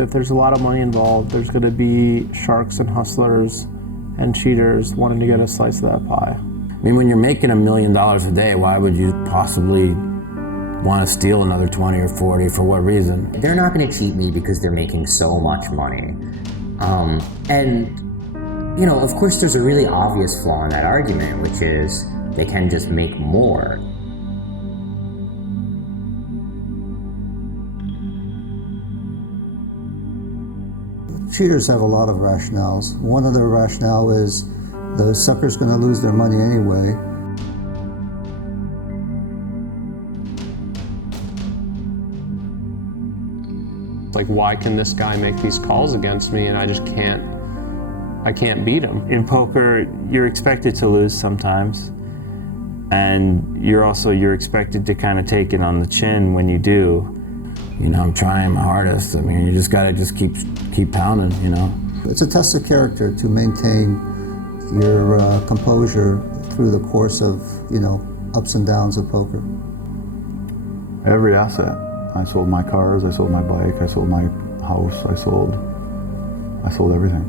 If there's a lot of money involved, there's going to be sharks and hustlers and cheaters wanting to get a slice of that pie. I mean, when you're making $1 million a day, why would you possibly want to steal another 20 or 40? For what reason? They're not going to cheat me because they're making so much money. And, you know, of course there's a really obvious flaw in that argument, which is they can just make more. Cheaters have a lot of rationales. One of their rationale is the sucker's going to lose their money anyway. Like, why can this guy make these calls against me and I just can't, I can't beat him? In poker, you're expected to lose sometimes. And you're expected to kind of take it on the chin when you do. You know, I'm trying my hardest. I mean, you just gotta keep pounding, you know. It's a test of character to maintain your composure through the course of, you know, ups and downs of poker. Every asset. I sold my cars, I sold my bike, I sold my house, I sold everything.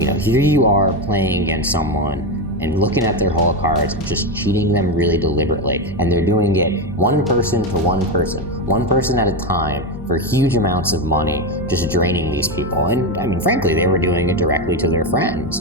You know, here you are playing against someone and looking at their whole cards, just cheating them really deliberately. And they're doing it one person to one person at a time for huge amounts of money, just draining these people. And I mean, frankly, they were doing it directly to their friends.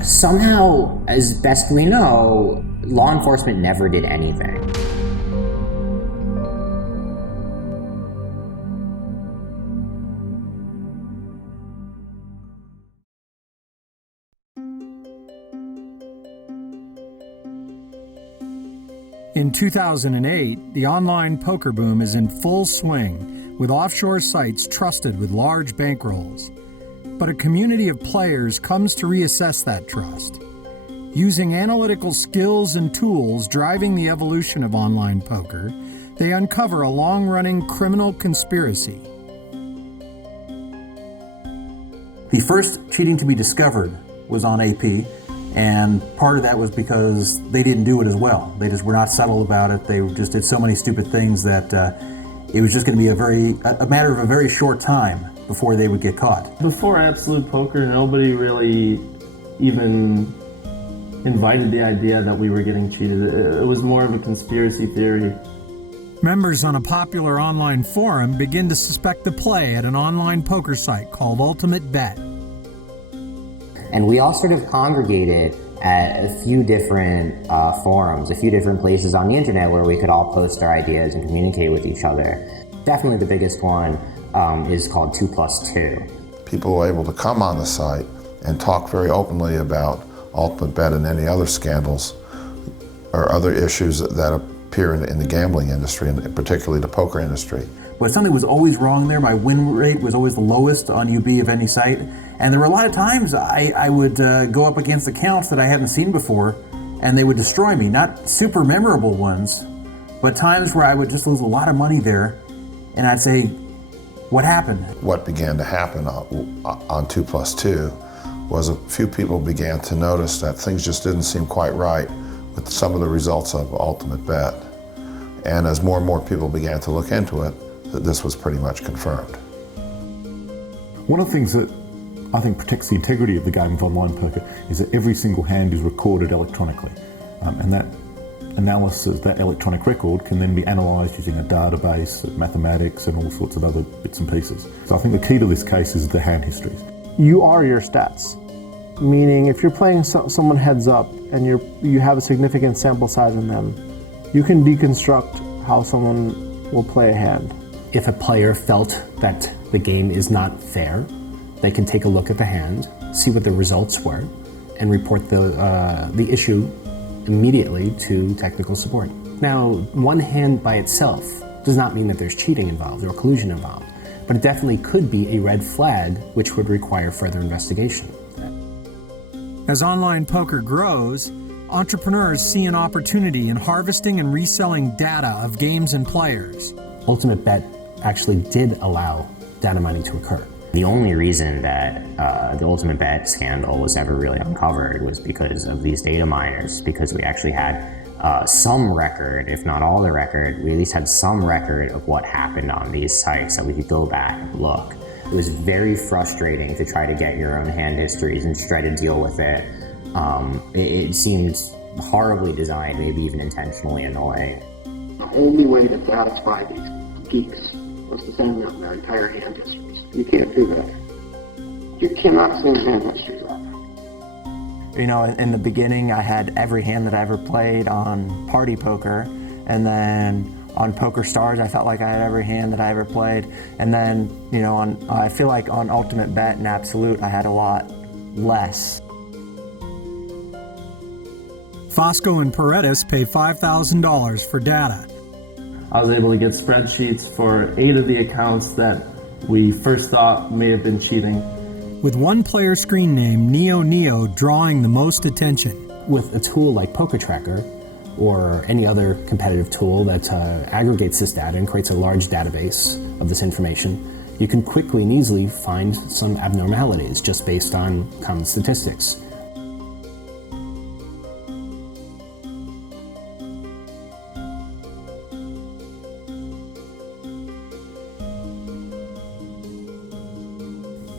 Somehow, as best we know, law enforcement never did anything. In 2008, the online poker boom is in full swing, with offshore sites trusted with large bankrolls. But a community of players comes to reassess that trust. Using analytical skills and tools driving the evolution of online poker, they uncover a long-running criminal conspiracy. The first cheating to be discovered was on AP, and part of that was because they didn't do it as well. They just were not subtle about it. They just did so many stupid things that it was just going to be a matter of a very short time before they would get caught. Before Absolute Poker, nobody really even invited the idea that we were getting cheated. It was more of a conspiracy theory. Members on a popular online forum begin to suspect the play at an online poker site called UltimateBet. And we all sort of congregated at a few different forums, a few different places on the internet where we could all post our ideas and communicate with each other. Definitely the biggest one is called 2+2. People were able to come on the site and talk very openly about UltimateBet and any other scandals or other issues that appear in the gambling industry, and particularly the poker industry. But something was always wrong there. My win rate was always the lowest on UB of any site. And there were a lot of times I would go up against accounts that I hadn't seen before, and they would destroy me. Not super memorable ones, but times where I would just lose a lot of money there, and I'd say, what happened? What began to happen on 2+2 was a few people began to notice that things just didn't seem quite right with some of the results of UltimateBet. And as more and more people began to look into it, this was pretty much confirmed. One of the things that I think protects the integrity of the game of online poker is that every single hand is recorded electronically. And that analysis, that electronic record, can then be analysed using a database of mathematics and all sorts of other bits and pieces. So I think the key to this case is the hand histories. You are your stats, meaning if you're playing someone heads up and you have a significant sample size in them, you can deconstruct how someone will play a hand. If a player felt that the game is not fair, they can take a look at the hand, see what the results were, and report the issue immediately to technical support. Now, one hand by itself does not mean that there's cheating involved or collusion involved, but it definitely could be a red flag which would require further investigation. As online poker grows, entrepreneurs see an opportunity in harvesting and reselling data of games and players. UltimateBet actually did allow data mining to occur. The only reason that the ultimatebet scandal was ever really uncovered was because of these data miners, because we actually had some record, if not all the record, we at least had some record of what happened on these sites that we could go back and look. It was very frustrating to try to get your own hand histories and try to deal with it. It seems horribly designed, maybe even intentionally annoying. The only way to satisfy these geeks was to send them their entire hand histories. You can't do that. You cannot send hand histories out. You know, in the beginning, I had every hand that I ever played on Party Poker, and then on Poker Stars, I felt like I had every hand that I ever played, and then, you know, I feel like on Ultimate Bet and Absolute, I had a lot less. Bosco and Paredes pay $5,000 for data. I was able to get spreadsheets for 8 of the accounts that we first thought may have been cheating. With one player screen name, Neo drawing the most attention. With a tool like Poker Tracker, or any other competitive tool that aggregates this data and creates a large database of this information, you can quickly and easily find some abnormalities just based on common statistics.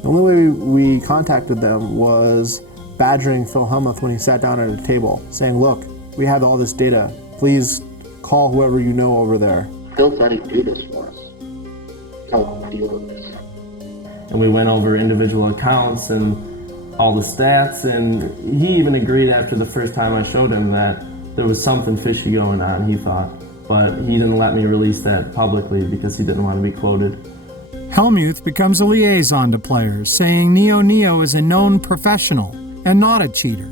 The only way we contacted them was badgering Phil Hellmuth when he sat down at a table, saying, look, we have all this data. Please call whoever you know over there. Phil said he'd do this for us. Help deal with this. And we went over individual accounts and all the stats, and he even agreed after the first time I showed him that there was something fishy going on, he thought. But he didn't let me release that publicly because he didn't want to be quoted. Hellmuth becomes a liaison to players, saying Neo is a known professional and not a cheater.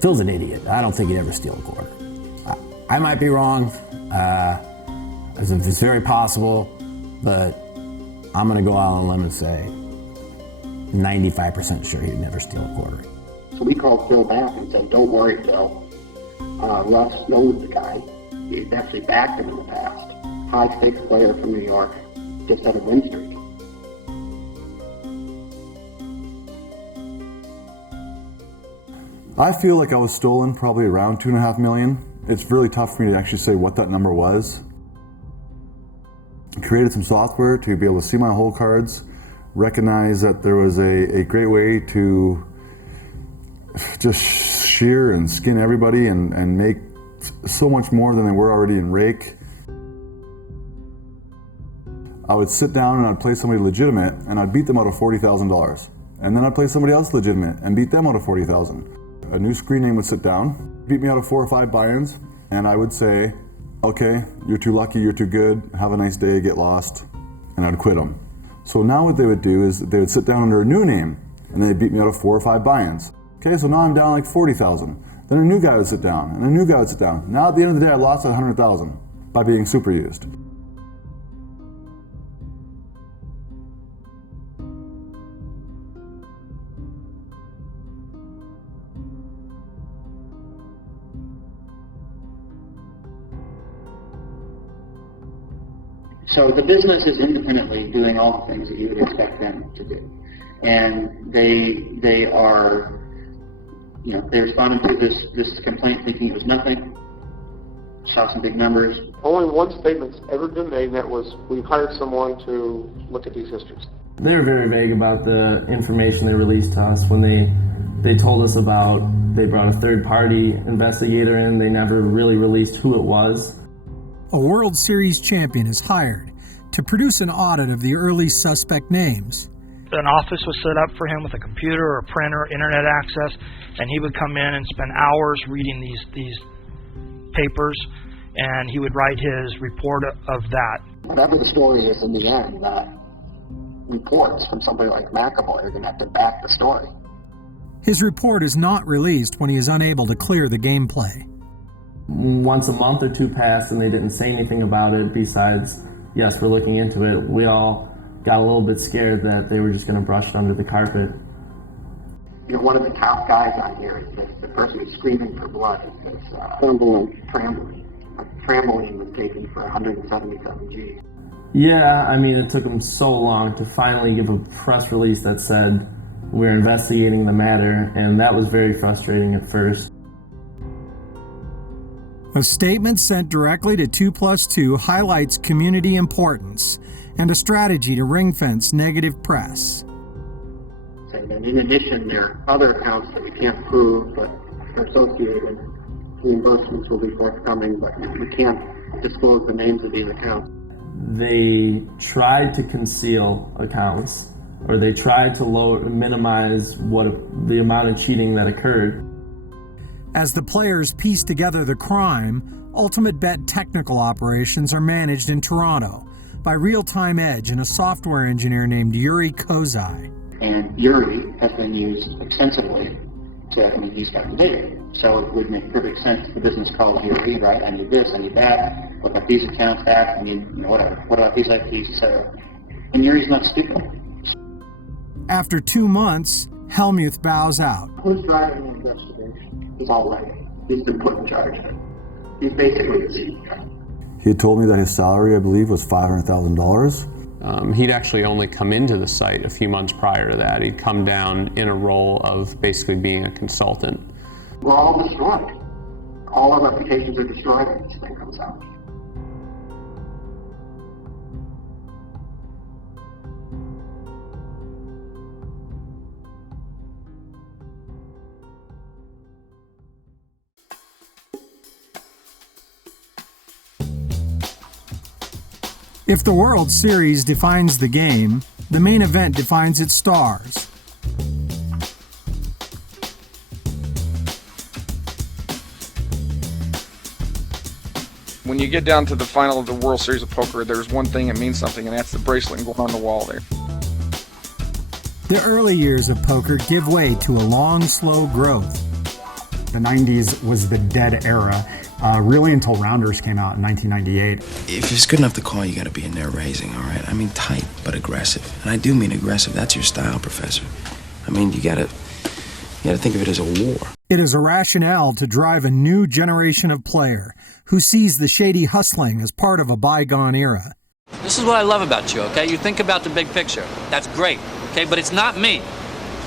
Phil's an idiot. I don't think he'd ever steal a quarter. I might be wrong. It's very possible, but I'm going to go out on a limb and say 95% sure he'd never steal a quarter. So we called Phil back and said, don't worry, Phil. Russ knows the guy. He's actually backed him in the past. High-stakes player from New York. Just had a win streak. I feel like I was stolen probably around $2.5 million. It's really tough for me to actually say what that number was. I created some software to be able to see my hole cards, recognize that there was a great way to just shear and skin everybody and make so much more than they were already in rake. I would sit down and I'd play somebody legitimate and I'd beat them out of $40,000. And then I'd play somebody else legitimate and beat them out of $40,000. A new screen name would sit down, beat me out of 4 or 5 buy-ins, and I would say, okay, you're too lucky, you're too good, have a nice day, get lost, and I'd quit them. So now what they would do is they would sit down under a new name, and they'd beat me out of 4 or 5 buy-ins. Okay, so now I'm down like 40,000. Then a new guy would sit down, and a new guy would sit down. Now at the end of the day, I lost 100,000 by being super used. So the business is independently doing all the things that you would expect them to do. And they are, you know, they responded to this complaint thinking it was nothing, saw some big numbers. Only one statement's ever been made, and that was, we've hired someone to look at these histories. They were very vague about the information they released to us. When they told us about, they brought a third-party investigator in, they never really released who it was. A World Series champion is hired to produce an audit of the early suspect names. An office was set up for him with a computer or a printer, internet access, and he would come in and spend hours reading these papers, and he would write his report of that. Whatever the story is in the end, that reports from somebody like McAvoy are going to have to back the story. His report is not released when he is unable to clear the gameplay. Once a month or 2 passed and they didn't say anything about it besides, yes, we're looking into it. We all got a little bit scared that they were just going to brush it under the carpet. You know, one of the top guys on here is the person who's screaming for blood. It's trampoline. A trampoline was taken for 177 G's. Yeah, I mean, it took them so long to finally give a press release that said, we're investigating the matter, and that was very frustrating at first. A statement sent directly to 2+2 highlights community importance and a strategy to ring-fence negative press. And in addition, there are other accounts that we can't prove but are associated. Reimbursements will be forthcoming, but we can't disclose the names of these accounts. They tried to conceal accounts, or they tried to minimize the amount of cheating that occurred. As the players piece together the crime, UltimateBet technical operations are managed in Toronto by Real-Time Edge and a software engineer named Yuri Kozai. And Yuri has been used extensively he's got the data. So it would make perfect sense if the business calls Yuri, right? I need this, I need that. What about these accounts, that? I need, whatever. What about these IPs, etc. And Yuri's not stupid. After 2 months, Hellmuth bows out. Who's driving the investigation? He's all right. He's been put in charge of it. He's basically the CEO. He had told me that his salary, I believe, was $500,000. He'd actually only come into the site a few months prior to that. He'd come down in a role of basically being a consultant. We're all destroyed. All our reputations are destroyed when this thing comes out. If the World Series defines the game, the main event defines its stars. When you get down to the final of the World Series of Poker, there's one thing that means something, and that's the bracelet going on the wall there. The early years of poker give way to a long, slow growth. The 90s was the dead era, really until Rounders came out in 1998. If it's good enough to call, you gotta be in there raising, all right? I mean tight, but aggressive. And I do mean aggressive. That's your style, Professor. I mean, you gotta think of it as a war. It is a rationale to drive a new generation of player who sees the shady hustling as part of a bygone era. This is what I love about you, okay? You think about the big picture. That's great, okay? But it's not me.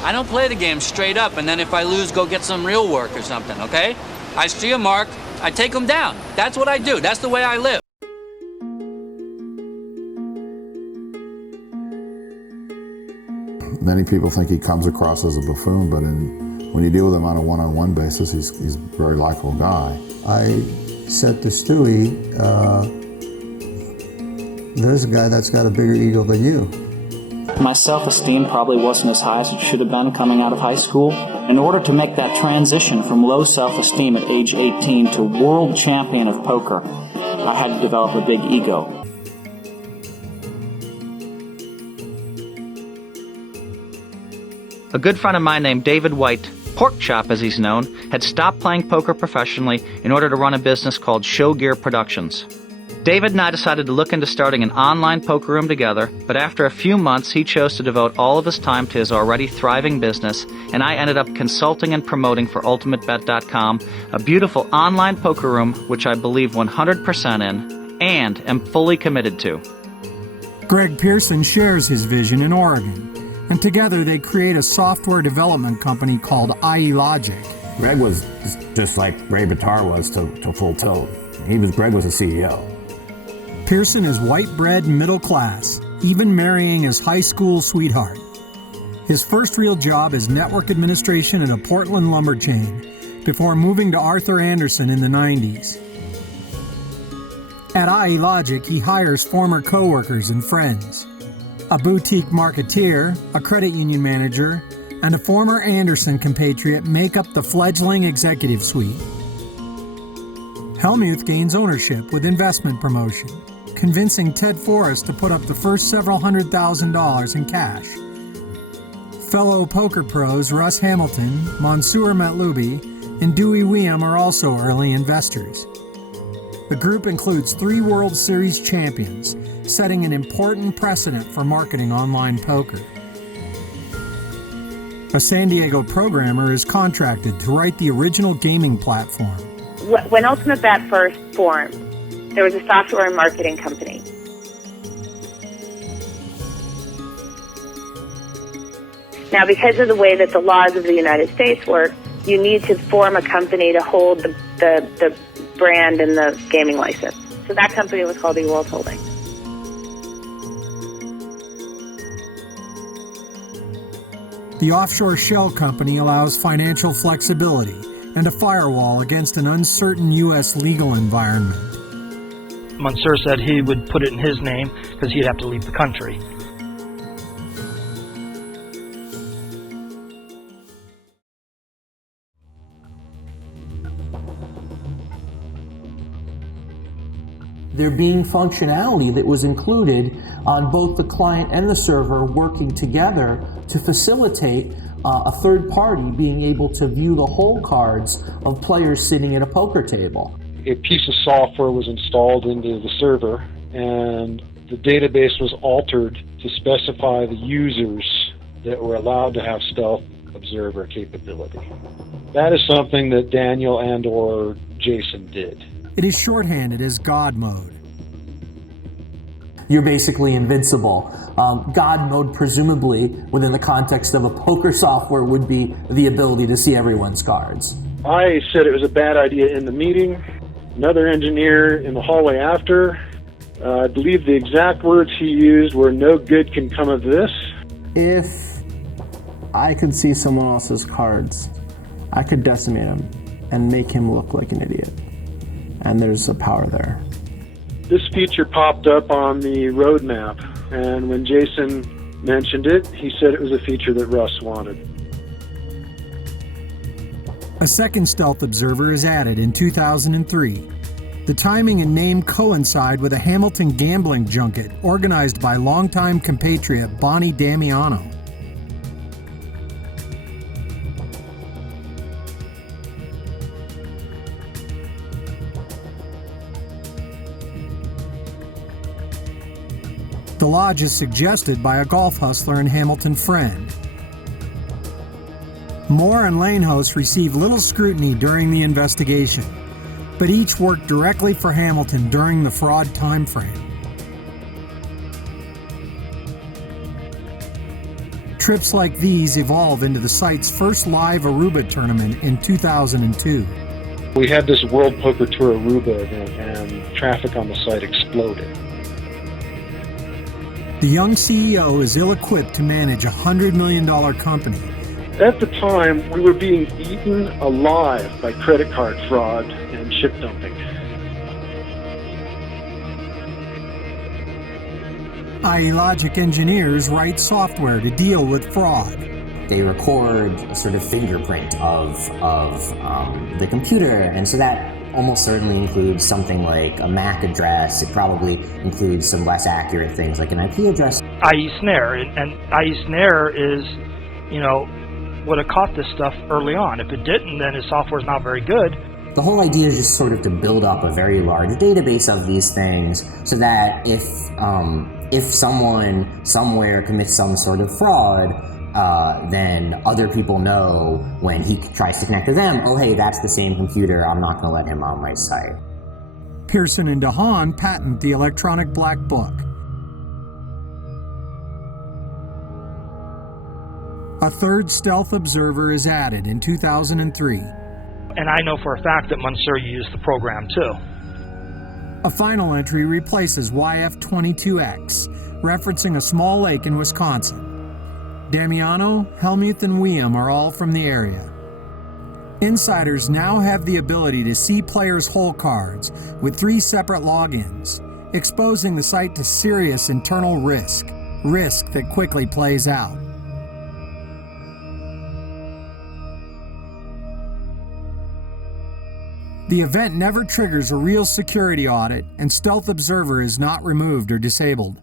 I don't play the game straight up, and then if I lose, go get some real work or something, okay? I see a mark, I take them down. That's what I do. That's the way I live. Many people think he comes across as a buffoon, but when you deal with him on a one-on-one basis, he's a very likable guy. I said to Stewie, there's a guy that's got a bigger ego than you. My self-esteem probably wasn't as high as it should have been coming out of high school. In order to make that transition from low self-esteem at age 18 to world champion of poker, I had to develop a big ego. A good friend of mine named David White, Porkchop as he's known, had stopped playing poker professionally in order to run a business called Show Gear Productions. David and I decided to look into starting an online poker room together, but after a few months he chose to devote all of his time to his already thriving business, and I ended up consulting and promoting for ultimatebet.com, a beautiful online poker room which I believe 100% in and am fully committed to. Greg Pearson shares his vision in Oregon, and together they create a software development company called IE Logic. Greg was just like Ray Bitar was to full tilt. Greg was a CEO. Pearson is white bread middle class, even marrying his high school sweetheart. His first real job is network administration at a Portland lumber chain, before moving to Arthur Andersen in the 90s. At IE Logic, he hires former coworkers and friends. A boutique marketeer, a credit union manager, and a former Andersen compatriot make up the fledgling executive suite. Hellmuth gains ownership with investment promotion, convincing Ted Forrest to put up the first several $100,000 in cash. Fellow poker pros Russ Hamilton, Mansour Matloubi, and Dewey Weeum are also early investors. The group includes 3 World Series champions, setting an important precedent for marketing online poker. A San Diego programmer is contracted to write the original gaming platform. When UltimateBet first formed, there was a software and marketing company. Now, because of the way that the laws of the United States work, you need to form a company to hold the brand and the gaming license. So that company was called eWorld Holdings. The offshore shell company allows financial flexibility and a firewall against an uncertain U.S. legal environment. Monsieur said he would put it in his name because he'd have to leave the country. There being functionality that was included on both the client and the server working together to facilitate a third party being able to view the whole cards of players sitting at a poker table. A piece of software was installed into the server, and the database was altered to specify the users that were allowed to have stealth observer capability. That is something that Daniel and or Jason did. It is shorthanded as God mode. You're basically invincible. God mode, presumably, within the context of a poker software, would be the ability to see everyone's cards. I said it was a bad idea in the meeting. Another engineer in the hallway after, I believe the exact words he used were, "No good can come of this." If I could see someone else's cards, I could decimate him and make him look like an idiot. And there's a power there. This feature popped up on the roadmap, and when Jason mentioned it, he said it was a feature that Russ wanted. A second stealth observer is added in 2003. The timing and name coincide with a Hamilton gambling junket organized by longtime compatriot Bonnie Damiano. The lodge is suggested by a golf hustler and Hamilton friend. Moore and lane hosts received little scrutiny during the investigation, but each worked directly for Hamilton during the fraud timeframe. Trips like these evolve into the site's first live Aruba tournament in 2002. We had this World Poker Tour Aruba event, and traffic on the site exploded. The young CEO is ill-equipped to manage a $100 million company. At the time, we were being eaten alive by credit card fraud and chip dumping. IE Logic engineers write software to deal with fraud. They record a sort of fingerprint of the computer, and so that almost certainly includes something like a MAC address. It probably includes some less accurate things like an IP address. IE Snare, and IE Snare is, would have caught this stuff early on. If it didn't, then his software's not very good. The whole idea is just sort of to build up a very large database of these things so that if someone somewhere commits some sort of fraud, then other people know when he tries to connect to them, oh hey, that's the same computer, I'm not going to let him on my site. Pearson and DeHaan patent the electronic black book. A third stealth observer is added in 2003. And I know for a fact that Monsieur used the program too. A final entry replaces YF22X, referencing a small lake in Wisconsin. Damiano, Hellmuth, and Weeum are all from the area. Insiders now have the ability to see players' hole cards with 3 separate logins, exposing the site to serious internal risk that quickly plays out. The event never triggers a real security audit, and Stealth Observer is not removed or disabled.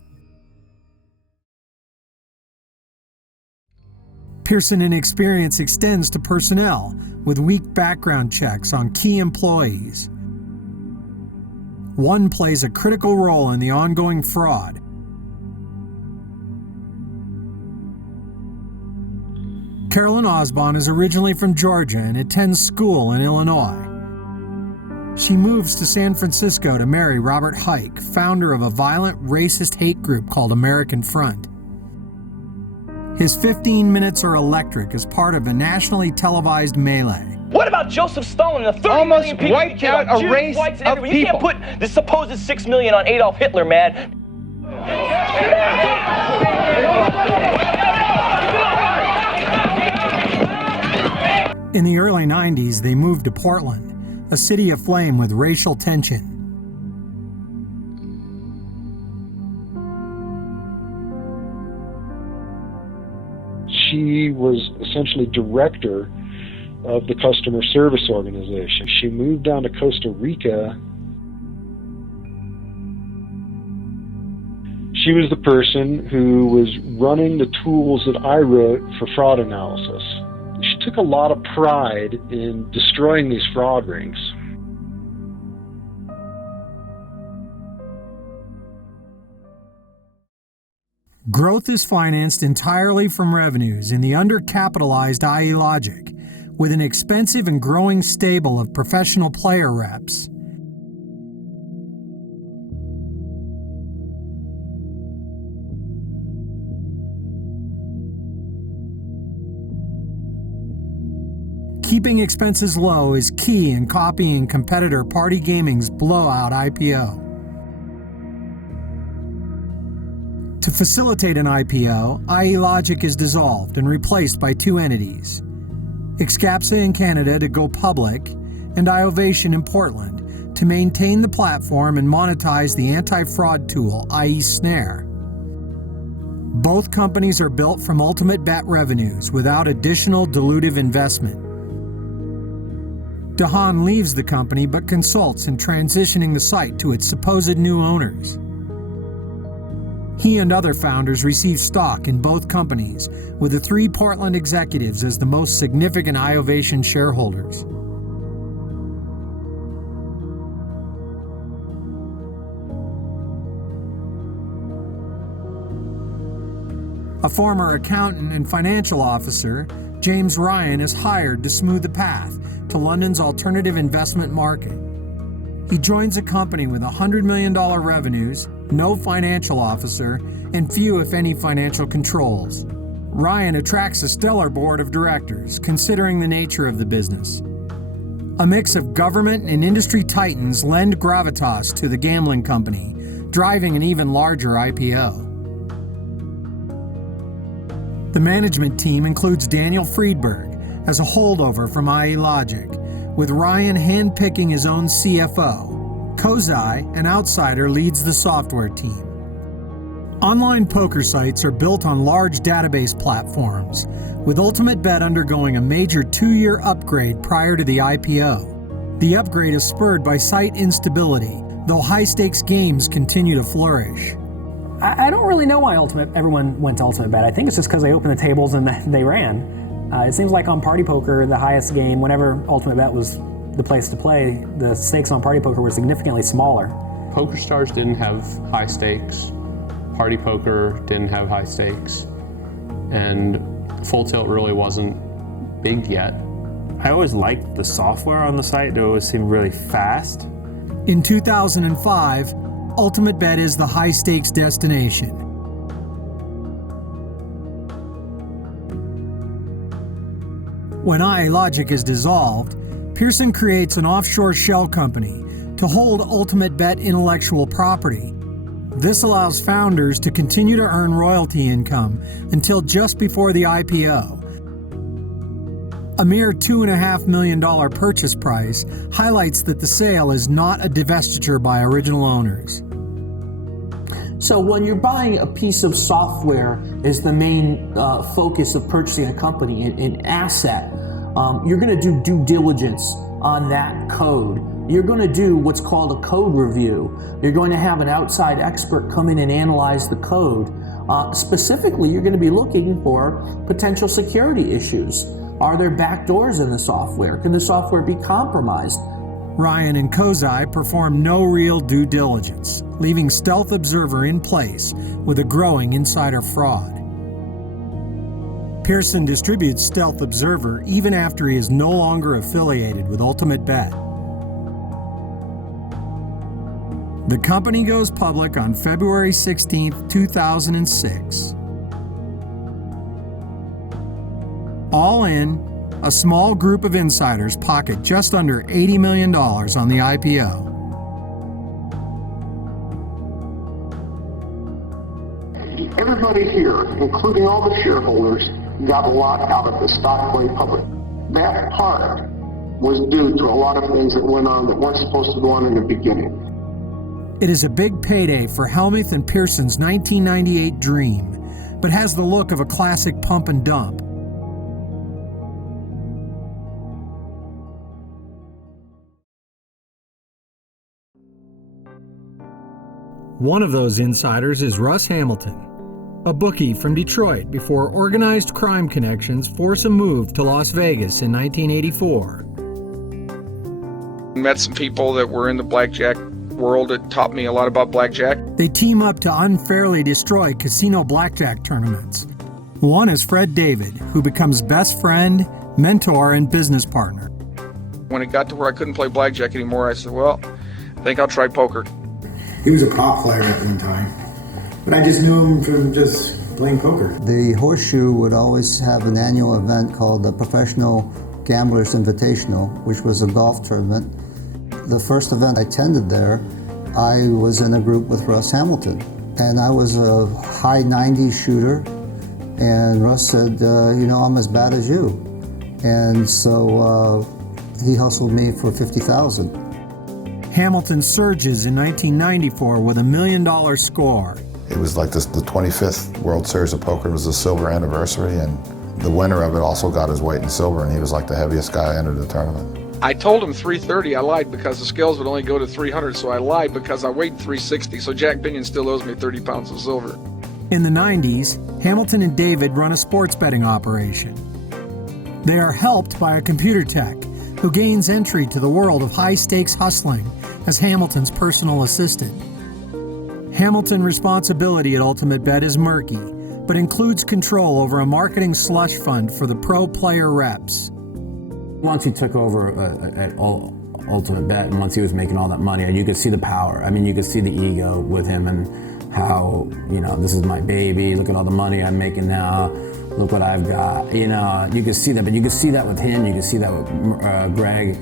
Pearson inexperience extends to personnel with weak background checks on key employees. One plays a critical role in the ongoing fraud. Carolyn Osborne is originally from Georgia and attends school in Illinois. She moves to San Francisco to marry Robert Heick, founder of a violent racist hate group called American Front. His 15 minutes are electric as part of a nationally televised melee. What about Joseph Stalin and the 30 million people wiped he killed? out a Jews, race whites, and of everyone. You can't put the supposed 6 million on Adolf Hitler, man. In the early 90s, they moved to Portland, a city aflame with racial tension. She was essentially director of the customer service organization. She moved down to Costa Rica. She was the person who was running the tools that I wrote for fraud analysis. She took a lot of pride in destroying these fraud rings. Growth is financed entirely from revenues in the undercapitalized IE Logic, with an expensive and growing stable of professional player reps. Keeping expenses low is key in copying competitor Party Gaming's blowout IPO. To facilitate an IPO, IE Logic is dissolved and replaced by two entities: Excapsa in Canada to go public, and iOvation in Portland to maintain the platform and monetize the anti-fraud tool, IE Snare. Both companies are built from ultimatebet revenues without additional dilutive investment. DeHaan leaves the company but consults in transitioning the site to its supposed new owners. He and other founders receive stock in both companies, with the three Portland executives as the most significant iOvation shareholders. A former accountant and financial officer, James Ryan, is hired to smooth the path to London's alternative investment market. He joins a company with $100 million revenues, no financial officer, and few, if any, financial controls. Ryan attracts a stellar board of directors, considering the nature of the business. A mix of government and industry titans lend gravitas to the gambling company, driving an even larger IPO. The management team includes Daniel Friedberg as a holdover from IE Logic, with Ryan handpicking his own CFO. Kozai, an outsider, leads the software team. Online poker sites are built on large database platforms, with UltimateBet undergoing a major 2-year upgrade prior to the IPO. The upgrade is spurred by site instability, though high-stakes games continue to flourish. I don't really know why everyone went to UltimateBet. I think it's just because they opened the tables and they ran. It seems like on Party Poker, the highest game, whenever UltimateBet was the place to play, the stakes on Party Poker were significantly smaller. PokerStars didn't have high stakes. Party Poker didn't have high stakes. And Full Tilt really wasn't big yet. I always liked the software on the site. It always seemed really fast. In 2005, UltimateBet is the high-stakes destination. When IE Logic is dissolved, Pearson creates an offshore shell company to hold UltimateBet intellectual property. This allows founders to continue to earn royalty income until just before the IPO. A mere $2.5 million purchase price highlights that the sale is not a divestiture by original owners. So when you're buying a piece of software as the main focus of purchasing a company, an asset, you're going to do due diligence on that code. You're going to do what's called a code review. You're going to have an outside expert come in and analyze the code. Specifically, you're going to be looking for potential security issues. Are there backdoors in the software? Can the software be compromised? Ryan and Kozai perform no real due diligence, leaving Stealth Observer in place with a growing insider fraud. Pearson distributes Stealth Observer even after he is no longer affiliated with UltimateBet. The company goes public on February 16, 2006. All in, a small group of insiders pocket just under $80 million on the IPO. Everybody here, including all the shareholders, got a lot out of the stock going public. That part was due to a lot of things that went on that weren't supposed to go on in the beginning. It is a big payday for Hellmuth and Pearson's 1998 dream, but has the look of a classic pump and dump. One of those insiders is Russ Hamilton, a bookie from Detroit before organized crime connections force a move to Las Vegas in 1984. Met some people that were in the blackjack world that taught me a lot about blackjack. They team up to unfairly destroy casino blackjack tournaments. One is Fred David, who becomes best friend, mentor, and business partner. When it got to where I couldn't play blackjack anymore, I said, well, I think I'll try poker. He was a prop player at one time, but I just knew him from just playing poker. The Horseshoe would always have an annual event called the Professional Gamblers Invitational, which was a golf tournament. The first event I attended there, I was in a group with Russ Hamilton, and I was a high 90s shooter, and Russ said, I'm as bad as you. And so he hustled me for $50,000. Hamilton surges in 1994 with $1 million score. It was like the 25th World Series of Poker. It was the silver anniversary, and the winner of it also got his weight in silver, and he was like the heaviest guy entered the tournament. I told him 330. I lied because the scales would only go to 300, so I lied because I weighed 360. So Jack Binion still owes me 30 pounds of silver. In the 90s, Hamilton and David run a sports betting operation. They are helped by a computer tech who gains entry to the world of high-stakes hustling as Hamilton's personal assistant. Hamilton's responsibility at UltimateBet is murky, but includes control over a marketing slush fund for the pro player reps. Once he took over at UltimateBet, and once he was making all that money, you could see the power. I mean, you could see the ego with him and how, this is my baby, look at all the money I'm making now, look what I've got. You could see that, but you could see that with him, you could see that with Greg.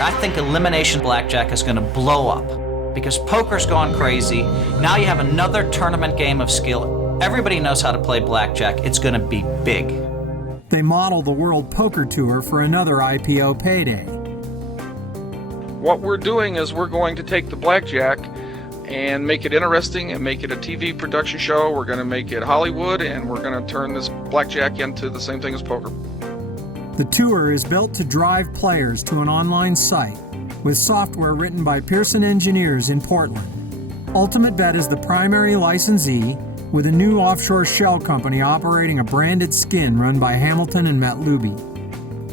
I think elimination blackjack is going to blow up because poker's gone crazy. Now you have another tournament game of skill. Everybody knows how to play blackjack. It's going to be big. They model the World Poker Tour for another IPO payday. What we're doing is we're going to take the blackjack and make it interesting and make it a TV production show. We're going to make it Hollywood, and we're going to turn this blackjack into the same thing as poker. The tour is built to drive players to an online site with software written by Pearson engineers in Portland. UltimateBet is the primary licensee, with a new offshore shell company operating a branded skin run by Hamilton and Matt Luby.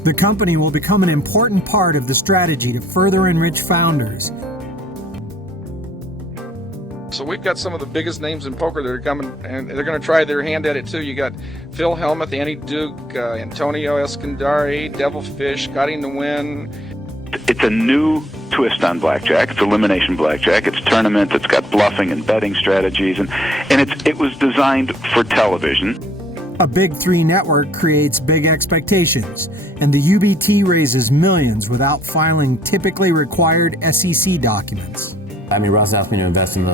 The company will become an important part of the strategy to further enrich founders. So we've got some of the biggest names in poker that are coming, and they're going to try their hand at it too. You got Phil Hellmuth, Andy Duke, Antonio Escondari, Devilfish, Scotty Nguyen. It's a new twist on blackjack. It's elimination blackjack. It's tournament. It's got bluffing and betting strategies, and it was designed for television. A Big Three network creates big expectations, and the UBT raises millions without filing typically required SEC documents. I mean, Russ asked me to invest in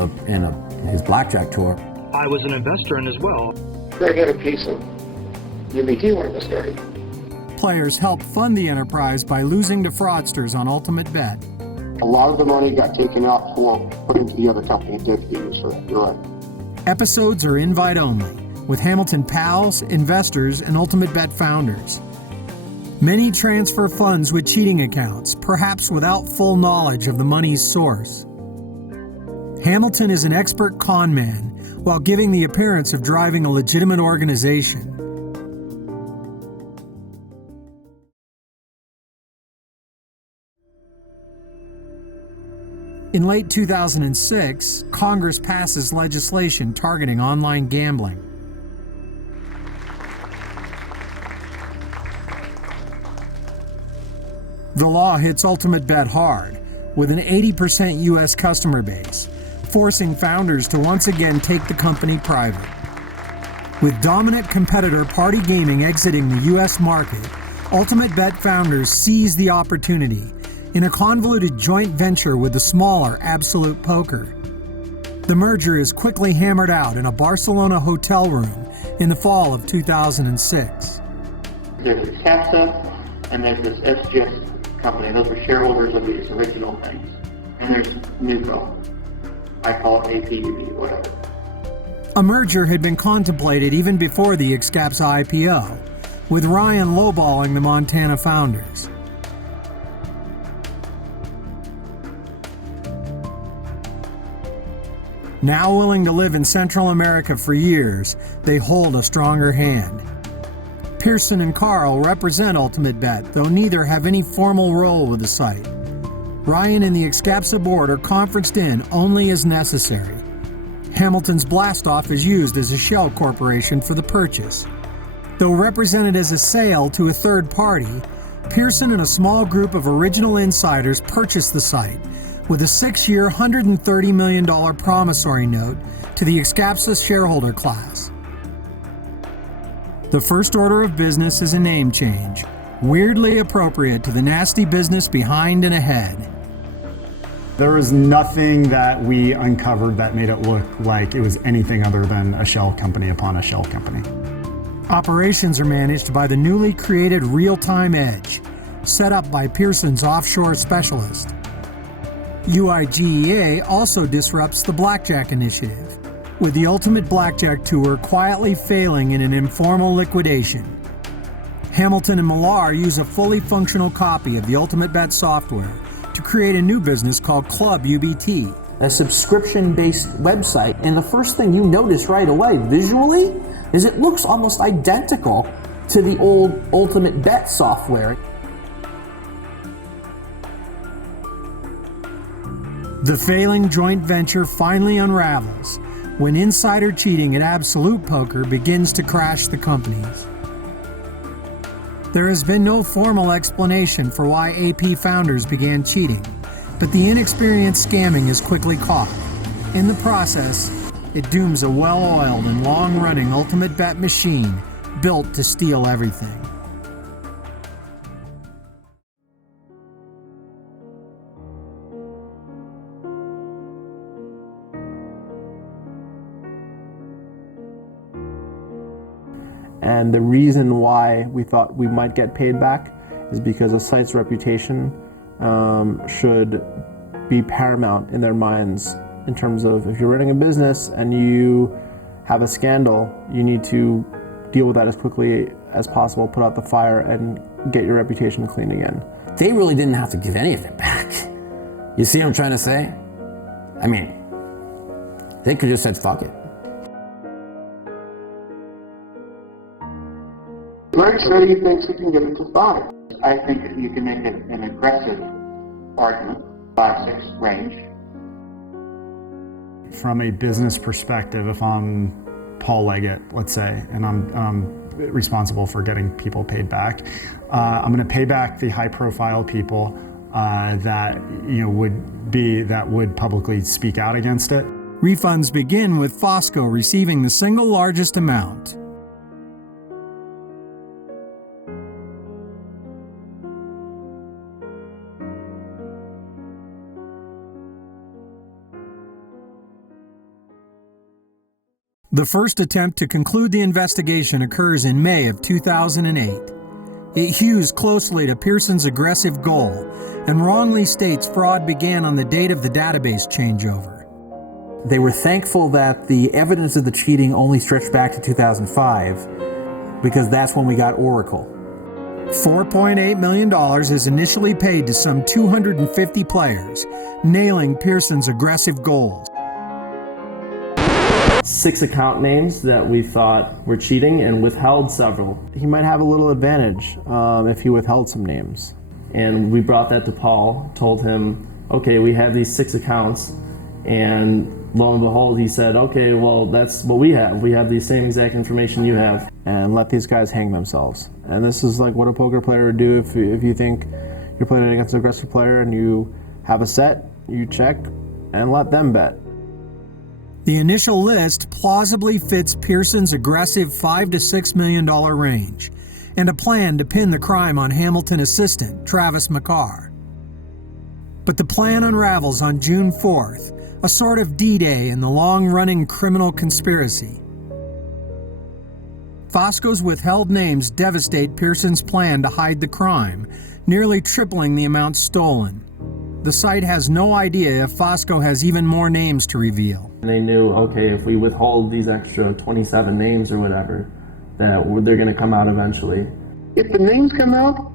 his blackjack tour. I was an investor in as well. They get a piece of UBT when it was started. Players help fund the enterprise by losing to fraudsters on UltimateBet. A lot of the money got taken out for put into the other company that did use for that. You're right. Episodes are invite only, with Hamilton pals, investors, and UltimateBet founders. Many transfer funds with cheating accounts, perhaps without full knowledge of the money's source. Hamilton is an expert con man while giving the appearance of driving a legitimate organization. In late 2006, Congress passes legislation targeting online gambling. The law hits UltimateBet hard, with an 80% U.S. customer base, forcing founders to once again take the company private. With dominant competitor Party Gaming exiting the U.S. market, UltimateBet founders seized the opportunity in a convoluted joint venture with the smaller Absolute Poker. The merger is quickly hammered out in a Barcelona hotel room in the fall of 2006. There's CAPSA, and there's this SGS company. Those are shareholders of these original things. And there's NewCo. I call it APUB, whatever. A merger had been contemplated even before the Excapsa IPO, with Ryan lowballing the Montana founders. Now willing to live in Central America for years, they hold a stronger hand. Pearson and Carl represent UltimateBet, though neither have any formal role with the site. Ryan and the Excapsa board are conferenced in only as necessary. Hamilton's blastoff is used as a shell corporation for the purchase. Though represented as a sale to a third party, Pearson and a small group of original insiders purchased the site with a 6-year, $130 million promissory note to the Excapsa shareholder class. The first order of business is a name change, weirdly appropriate to the nasty business behind and ahead. There was nothing that we uncovered that made it look like it was anything other than a shell company upon a shell company. Operations are managed by the newly created Real-Time Edge, set up by Pearson's offshore specialist. UIGEA also disrupts the Blackjack Initiative, with the Ultimate Blackjack Tour quietly failing in an informal liquidation. Hamilton and Millar use a fully functional copy of the UltimateBet software to create a new business called Club UBT, a subscription-based website, and the first thing you notice right away visually is it looks almost identical to the old UltimateBet software. The failing joint venture finally unravels when insider cheating at Absolute Poker begins to crash the companies. There has been no formal explanation for why AP founders began cheating, but the inexperienced scamming is quickly caught. In the process, it dooms a well-oiled and long-running UltimateBet machine built to steal everything. And the reason why we thought we might get paid back is because a site's reputation should be paramount in their minds in terms of if you're running a business and you have a scandal, you need to deal with that as quickly as possible, put out the fire, and get your reputation clean again. They really didn't have to give any of it back. You see what I'm trying to say? I mean, they could have just said, fuck it. Greg said he thinks he can get it to 5. I think that you can make an aggressive argument, 5-6 range. From a business perspective, if I'm Paul Leggett, let's say, and I'm responsible for getting people paid back, I'm going to pay back the high-profile people that would publicly speak out against it. Refunds begin with Bosco receiving the single largest amount. The first attempt to conclude the investigation occurs in May of 2008. It hews closely to Pearson's aggressive goal and wrongly states fraud began on the date of the database changeover. They were thankful that the evidence of the cheating only stretched back to 2005 because that's when we got Oracle. $4.8 million is initially paid to some 250 players, nailing Pearson's aggressive goals. 6 account names that we thought were cheating and withheld several. He might have a little advantage if he withheld some names. And we brought that to Paul, told him, okay, we have these 6 accounts, and lo and behold, he said, okay, well, that's what we have. We have the same exact information you have. And let these guys hang themselves. And this is like what a poker player would do if you think you're playing against an aggressive player and you have a set, you check, and let them bet. The initial list plausibly fits Pearson's aggressive $5 to $6 million range, and a plan to pin the crime on Hamilton assistant Travis McCarr. But the plan unravels on June 4th, a sort of D-Day in the long-running criminal conspiracy. Bosco's withheld names devastate Pearson's plan to hide the crime, nearly tripling the amount stolen. The site has no idea if Bosco has even more names to reveal. They knew, okay, if we withhold these extra 27 names or whatever, that they're going to come out eventually. If the names come out,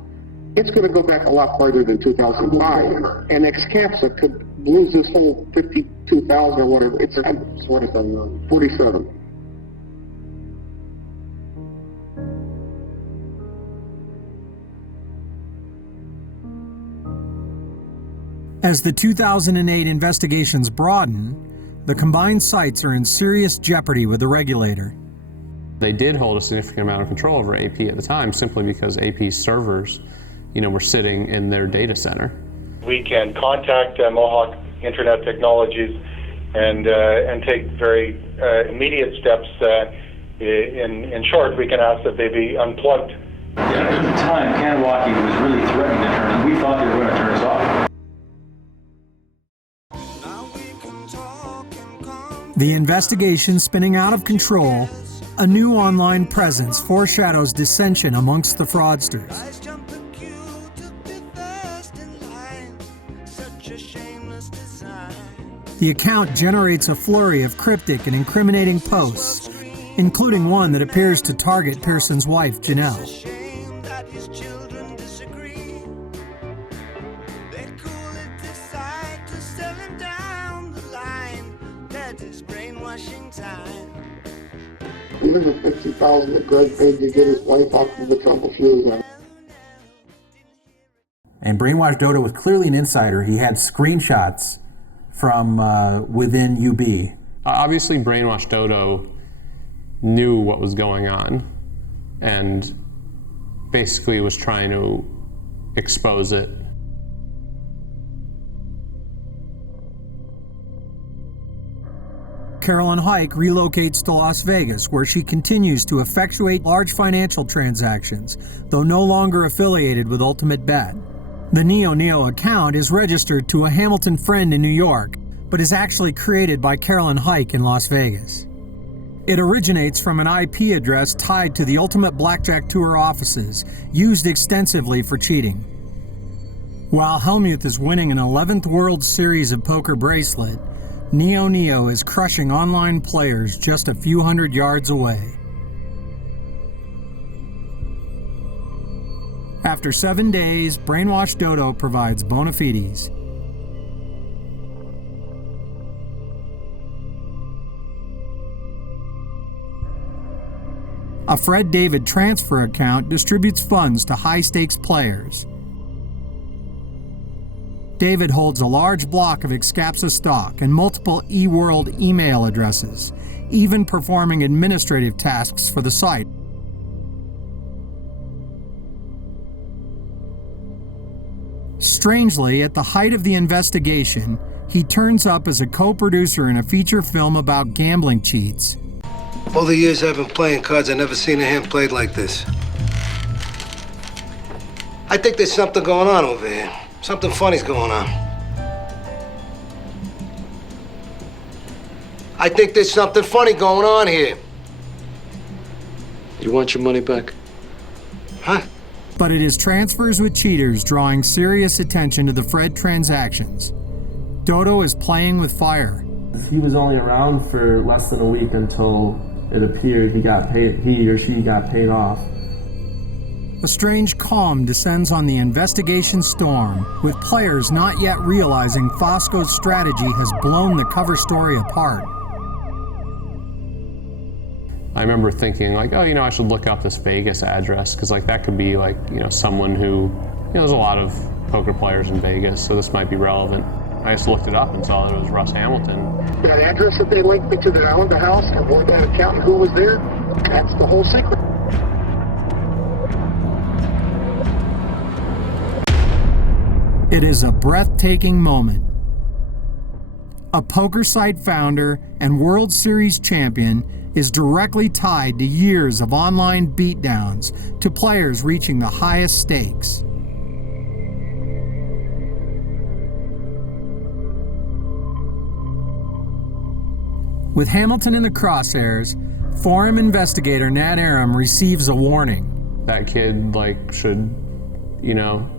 it's going to go back a lot farther than 2005. And ex-CAPSA could lose this whole 52,000 or whatever. It's 47. As the 2008 investigations broaden, the combined sites are in serious jeopardy with the regulator. They did hold a significant amount of control over AP at the time, simply because AP's servers, were sitting in their data center. We can contact Mohawk Internet Technologies and take very immediate steps. In short, we can ask that they be unplugged. At the time, Kanawaki was really threatening to turn, and we thought they were going to turn us off. The investigation spinning out of control, a new online presence foreshadows dissension amongst the fraudsters. The account generates a flurry of cryptic and incriminating posts, including one that appears to target Pearson's wife, Janelle. Even the $50,000 that Greg paid to get his wife off of the Trump fuel. And Brainwashed Dodo was clearly an insider. He had screenshots from within UB. Obviously, Brainwashed Dodo knew what was going on and basically was trying to expose it. Carolyn Heick relocates to Las Vegas, where she continues to effectuate large financial transactions, though no longer affiliated with UltimateBet. The Neo account is registered to a Hamilton friend in New York, but is actually created by Carolyn Heick in Las Vegas. It originates from an IP address tied to the Ultimate Blackjack Tour offices, used extensively for cheating. While Hellmuth is winning an 11th World Series of Poker bracelet, Neo is crushing online players just a few hundred yards away. After 7 days, Brainwashed Dodo provides bona fides. A Fred David transfer account distributes funds to high-stakes players. David holds a large block of ex-CAPSA stock and multiple eWorld email addresses, even performing administrative tasks for the site. Strangely, at the height of the investigation, he turns up as a co-producer in a feature film about gambling cheats. All the years I've been playing cards, I've never seen a hand played like this. I think there's something going on over here. Something funny's going on. I think there's something funny going on here. You want your money back? Huh? But it is transfers with cheaters drawing serious attention to the Fred transactions. Dodo is playing with fire. He was only around for less than a week until it appeared he or she got paid off. A strange calm descends on the investigation storm, with players not yet realizing Bosco's strategy has blown the cover story apart. I remember thinking, like, oh, I should look up this Vegas address, because, that could be, someone who, there's a lot of poker players in Vegas, so this might be relevant. I just looked it up and saw that it was Russ Hamilton. That address that they linked me to, that I owned the house, and boy, that account and who was there, that's the whole secret. It is a breathtaking moment. A poker site founder and World Series champion is directly tied to years of online beatdowns to players reaching the highest stakes. With Hamilton in the crosshairs, forum investigator Nat Aram receives a warning. That kid should,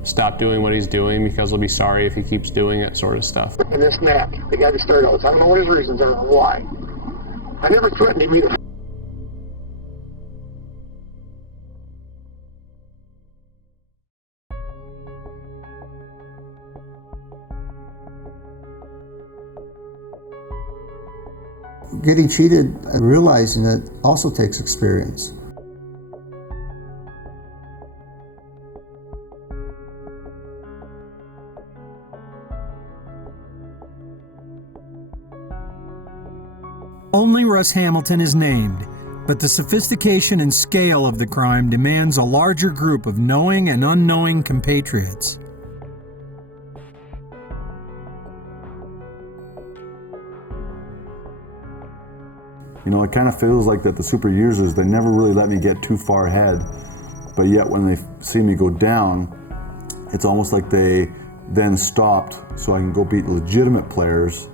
stop doing what he's doing because he'll be sorry if he keeps doing it, sort of stuff. And this Matt, the guy that started all this, I don't know what his reasons are, why. I never threatened him either. Getting cheated and realizing it also takes experience. Only Russ Hamilton is named, but the sophistication and scale of the crime demands a larger group of knowing and unknowing compatriots. It kind of feels like that the super users, they never really let me get too far ahead, but yet when they see me go down, it's almost like they then stopped so I can go beat legitimate players,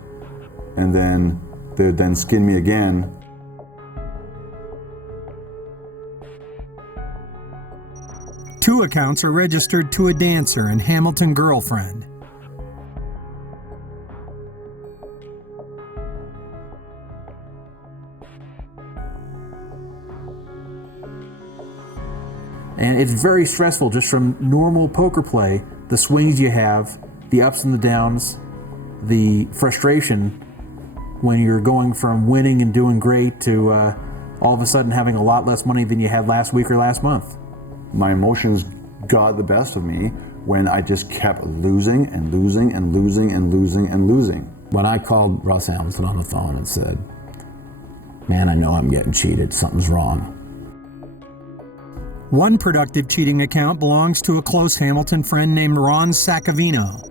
and then they would then skin me again. Two accounts are registered to a dancer and Hamilton girlfriend. And it's very stressful just from normal poker play, the swings you have, the ups and the downs, the frustration when you're going from winning and doing great to all of a sudden having a lot less money than you had last week or last month. My emotions got the best of me when I just kept losing and losing and losing and losing and losing. When I called Russ Hamilton on the phone and said, "Man, I know I'm getting cheated, something's wrong." One productive cheating account belongs to a close Hamilton friend named Ron Sacavino.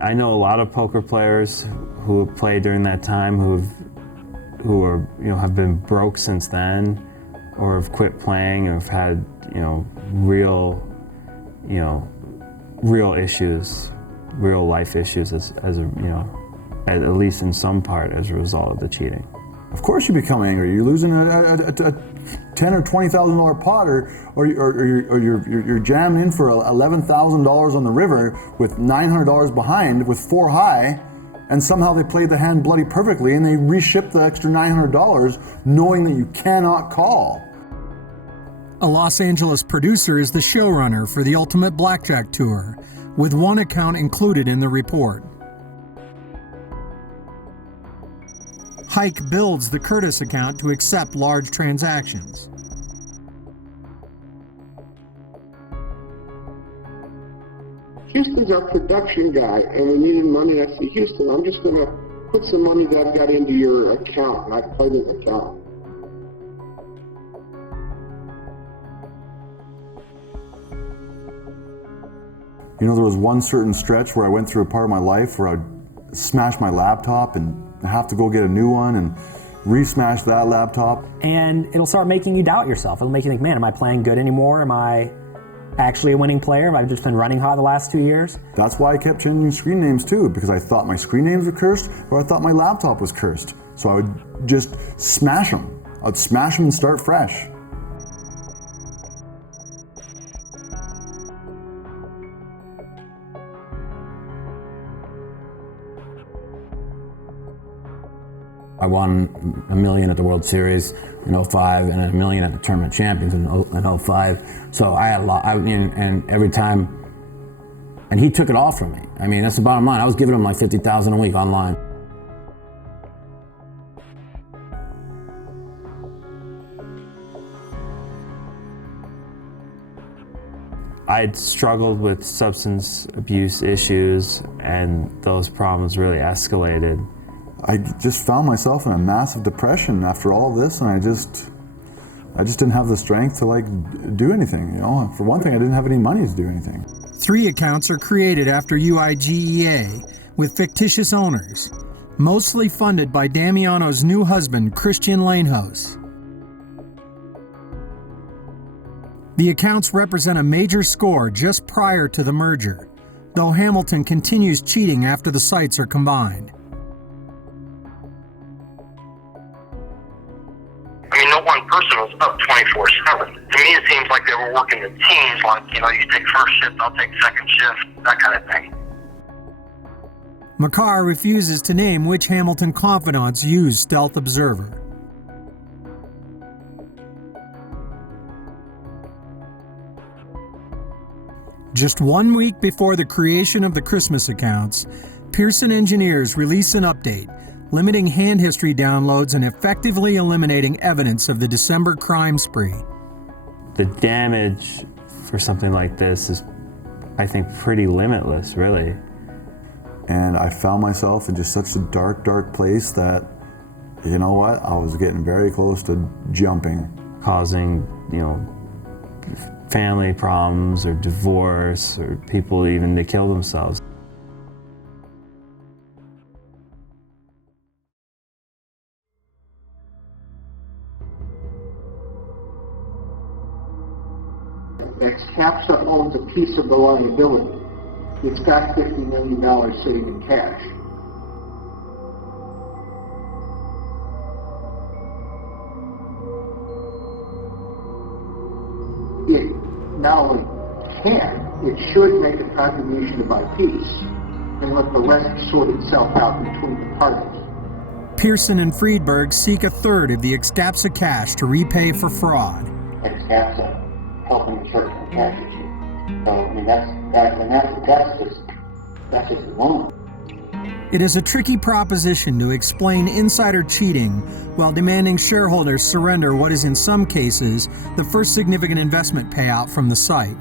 I know a lot of poker players who have played during that time who are have been broke since then, or have quit playing, or have had real issues, real life issues as at least in some part as a result of the cheating. Of course you become angry. You're losing a $10,000 or $20,000 pot, or you're jamming in for $11,000 on the river with $900 behind with 4 high, and somehow they played the hand bloody perfectly and they reship the extra $900 knowing that you cannot call. A Los Angeles producer is the showrunner for the Ultimate Blackjack Tour, with one account included in the report. Heick builds the Curtis account to accept large transactions. Houston's our production guy, and we needed money. I said, Houston, I'm just going to put some money that I've got into your account, and I played an account. There was one certain stretch where I went through a part of my life where I'd smash my laptop and have to go get a new one and re-smash that laptop. And it'll start making you doubt yourself. It'll make you think, man, am I playing good anymore? Am I actually a winning player? Have I just been running hot the last 2 years? That's why I kept changing screen names too, because I thought my screen names were cursed, or I thought my laptop was cursed. So I would just smash them. I'd smash them and start fresh. I won $1 million at the World Series in 05 and $1 million at the Tournament Champions in 05. So I had a lot, and every time, and he took it all from me. I mean, that's the bottom line. I was giving him like $50,000 a week online. I'd struggled with substance abuse issues, and those problems really escalated. I just found myself in a massive depression after all this, and I just I just didn't have the strength to like do anything. For one thing, I didn't have any money to do anything. 3 accounts are created after UIGEA with fictitious owners, mostly funded by Damiano's new husband, Christian Lanehose. The accounts represent a major score just prior to the merger, though Hamilton continues cheating after the sites are combined. I mean, no one person was up 24/7. To me, it seems like they were working in teams, like, you take first shift, I'll take second shift, that kind of thing. Makar refuses to name which Hamilton confidants used Stealth Observer. Just 1 week before the creation of the Christmas accounts, Pearson engineers release an update limiting hand history downloads and effectively eliminating evidence of the December crime spree. The damage for something like this is, I think, pretty limitless, really. And I found myself in just such a dark, dark place that, you know what, I was getting very close to jumping. Causing, family problems or divorce or people even to kill themselves. CAPSA owns a piece of the liability. It's got $50 million sitting in cash. It not only can, it should make a contribution to buy peace and let the rest sort itself out between the parties. Pearson and Friedberg seek 1/3 of the Excapsa cash to repay for fraud. Excapsa helping the church from cash issue. So, I mean, that's just wrong. It is a tricky proposition to explain insider cheating while demanding shareholders surrender what is in some cases the first significant investment payout from the site.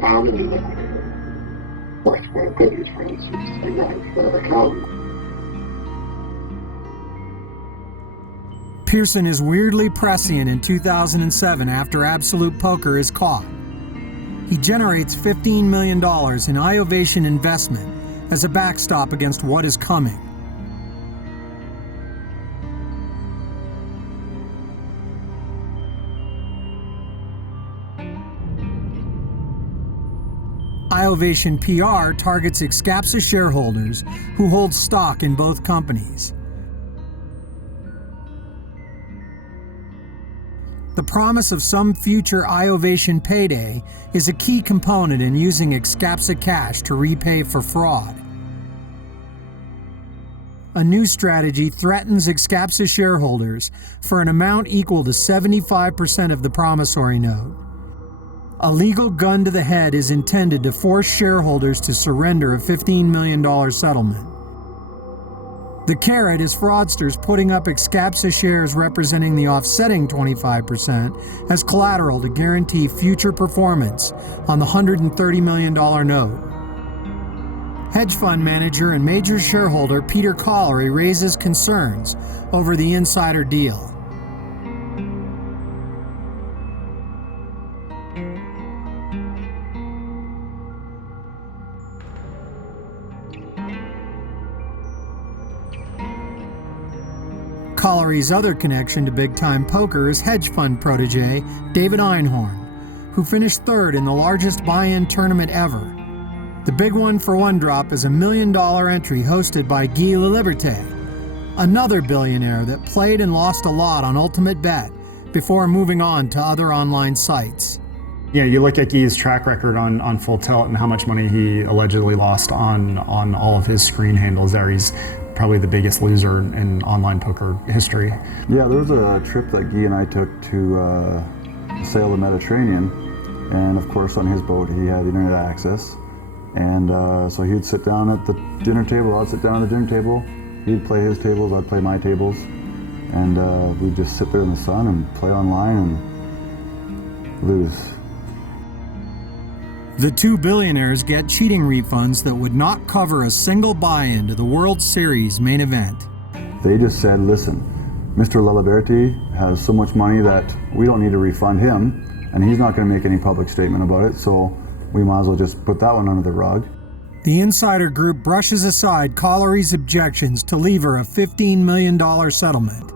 Found in the liquidator. Worth one of Goodyear's friends used to be running for the account. Pearson is weirdly prescient in 2007 after Absolute Poker is caught. He generates $15 million in iOvation investment as a backstop against what is coming. iOvation PR targets Excapsa shareholders who hold stock in both companies. The promise of some future iOvation payday is a key component in using Excapsa cash to repay for fraud. A new strategy threatens Excapsa shareholders for an amount equal to 75% of the promissory note. A legal gun to the head is intended to force shareholders to surrender a $15 million settlement. The carrot is fraudsters putting up Excapsa shares representing the offsetting 25% as collateral to guarantee future performance on the $130 million note. Hedge fund manager and major shareholder Peter Collery raises concerns over the insider deal. Collery's other connection to big-time poker is hedge fund protege David Einhorn, who finished third in the largest buy-in tournament ever. The big one for one drop is $1 million entry hosted by Guy Laliberté, another billionaire that played and lost a lot on UltimateBet before moving on to other online sites. Yeah, you look at Guy's track record on Full Tilt and how much money he allegedly lost on all of his screen handles there. He's probably the biggest loser in online poker history. Yeah, there was a trip that Guy and I took to sail the Mediterranean, and of course on his boat he had internet access, And so he'd sit down at the dinner table, I'd sit down at the dinner table, he'd play his tables, I'd play my tables, and we'd just sit there in the sun and play online and lose. The two billionaires get cheating refunds that would not cover a single buy-in to the World Series main event. They just said, listen, Mr. Laliberti has so much money that we don't need to refund him, and he's not going to make any public statement about it, so we might as well just put that one under the rug. The insider group brushes aside Collery's objections to lever a $15 million settlement.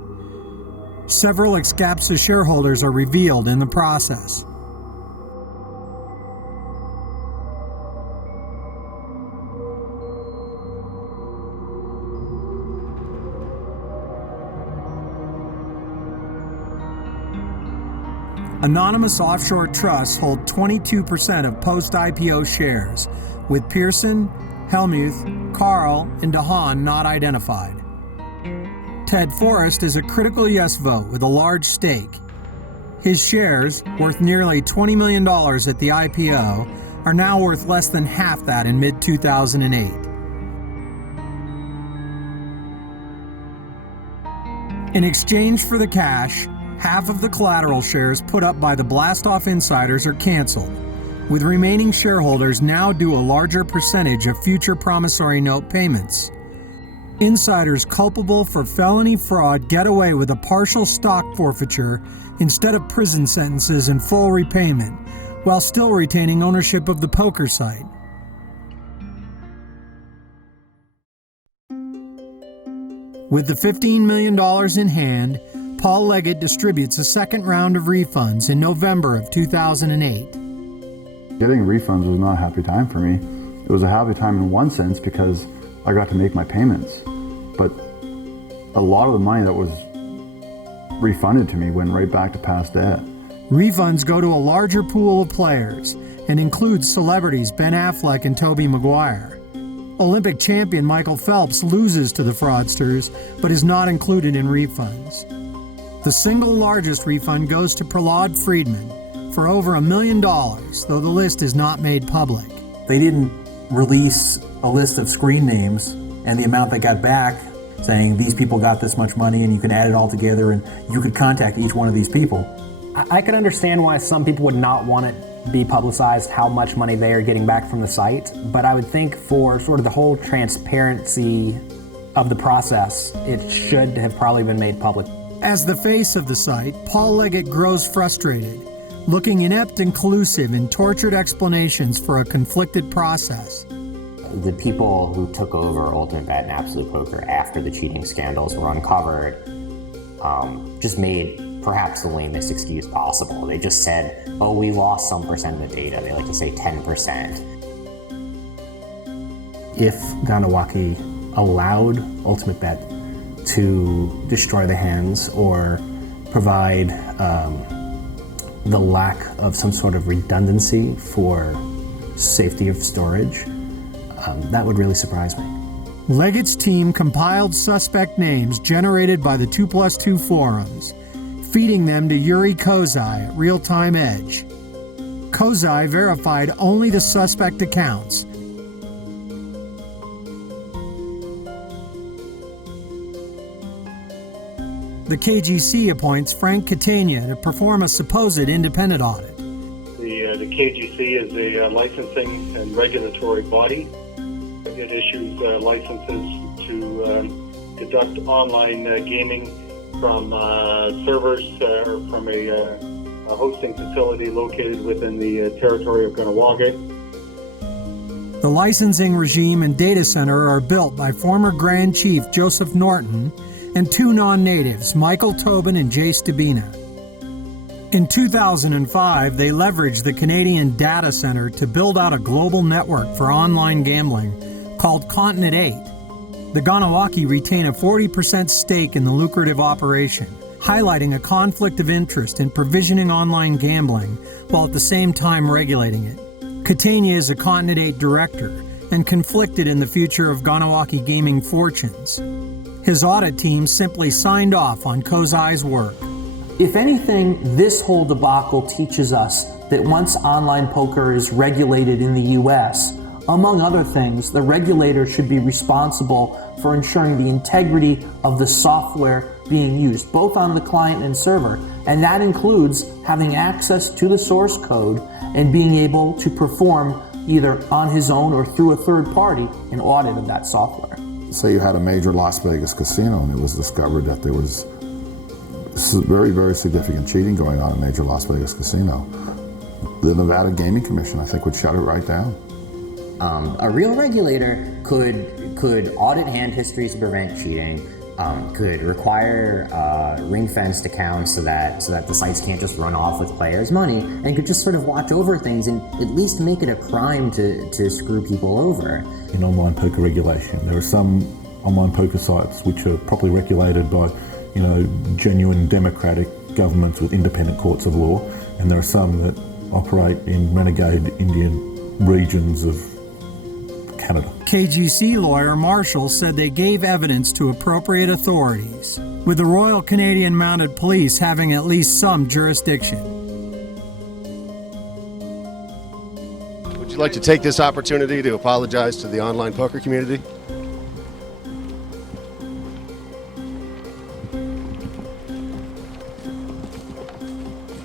Several Excapsa shareholders are revealed in the process. Anonymous offshore trusts hold 22% of post-IPO shares, with Pearson, Hellmuth, Carl, and DeHaan not identified. Ted Forrest is a critical yes vote with a large stake. His shares, worth nearly $20 million at the IPO, are now worth less than half that in mid-2008. In exchange for the cash, half of the collateral shares put up by the Blastoff insiders are canceled, with remaining shareholders now due a larger percentage of future promissory note payments. Insiders culpable for felony fraud get away with a partial stock forfeiture instead of prison sentences and full repayment, while still retaining ownership of the poker site. With the $15 million in hand, Paul Leggett distributes a second round of refunds in November of 2008. Getting refunds was not a happy time for me. It was a happy time in one sense because I got to make my payments. But a lot of the money that was refunded to me went right back to past debt. Refunds go to a larger pool of players and include celebrities Ben Affleck and Tobey Maguire. Olympic champion Michael Phelps loses to the fraudsters, but is not included in refunds. The single largest refund goes to Prahlad Friedman for over $1 million, though the list is not made public. They didn't release a list of screen names and the amount they got back, saying these people got this much money and you can add it all together and you could contact each one of these people. I can understand why some people would not want it be publicized how much money they are getting back from the site, but I would think for sort of the whole transparency of the process, it should have probably been made public. As the face of the site, Paul Leggett grows frustrated, looking inept and collusive in tortured explanations for a conflicted process. The people who took over UltimateBet and Absolute Poker after the cheating scandals were uncovered just made perhaps the lamest excuse possible. They just said, oh, we lost some percent of the data. They like to say 10%. If Ganawaki allowed UltimateBet to destroy the hands or provide the lack of some sort of redundancy for safety of storage, that would really surprise me. Leggett's team compiled suspect names generated by the 2+2 forums, feeding them to Yuri Kozai at Real Time Edge. Kozai verified only the suspect accounts. The KGC appoints Frank Catania to perform a supposed independent audit. The KGC is a licensing and regulatory body. It issues licenses to conduct online gaming from servers or from a hosting facility located within the territory of Ganawagi. The licensing regime and data center are built by former Grand Chief Joseph Norton and two non-natives, Michael Tobin and Jace Dabina. In 2005, they leveraged the Canadian data center to build out a global network for online gambling called Continent 8. The Ganawaki retain a 40% stake in the lucrative operation, highlighting a conflict of interest in provisioning online gambling while at the same time regulating it. Catania is a Continent 8 director and conflicted in the future of Ganawaki gaming fortunes. His audit team simply signed off on Kozai's work. If anything, this whole debacle teaches us that once online poker is regulated in the US, Among other things, the regulator should be responsible for ensuring the integrity of the software being used, both on the client and server, and that includes having access to the source code and being able to perform either on his own or through a third party an audit of that software. Say you had a major Las Vegas casino and it was discovered that there was very, very significant cheating going on in a major Las Vegas casino. The Nevada Gaming Commission, I think, would shut it right down. A real regulator could audit hand histories to prevent cheating, could require ring-fenced accounts so that the sites can't just run off with players' money, and could just sort of watch over things and at least make it a crime to screw people over. In online poker regulation, there are some online poker sites which are properly regulated by, genuine democratic governments with independent courts of law, and there are some that operate in renegade Indian regions of Canada. KGC lawyer Marshall said they gave evidence to appropriate authorities, with the Royal Canadian Mounted Police having at least some jurisdiction. Would you like to take this opportunity to apologize to the online poker community?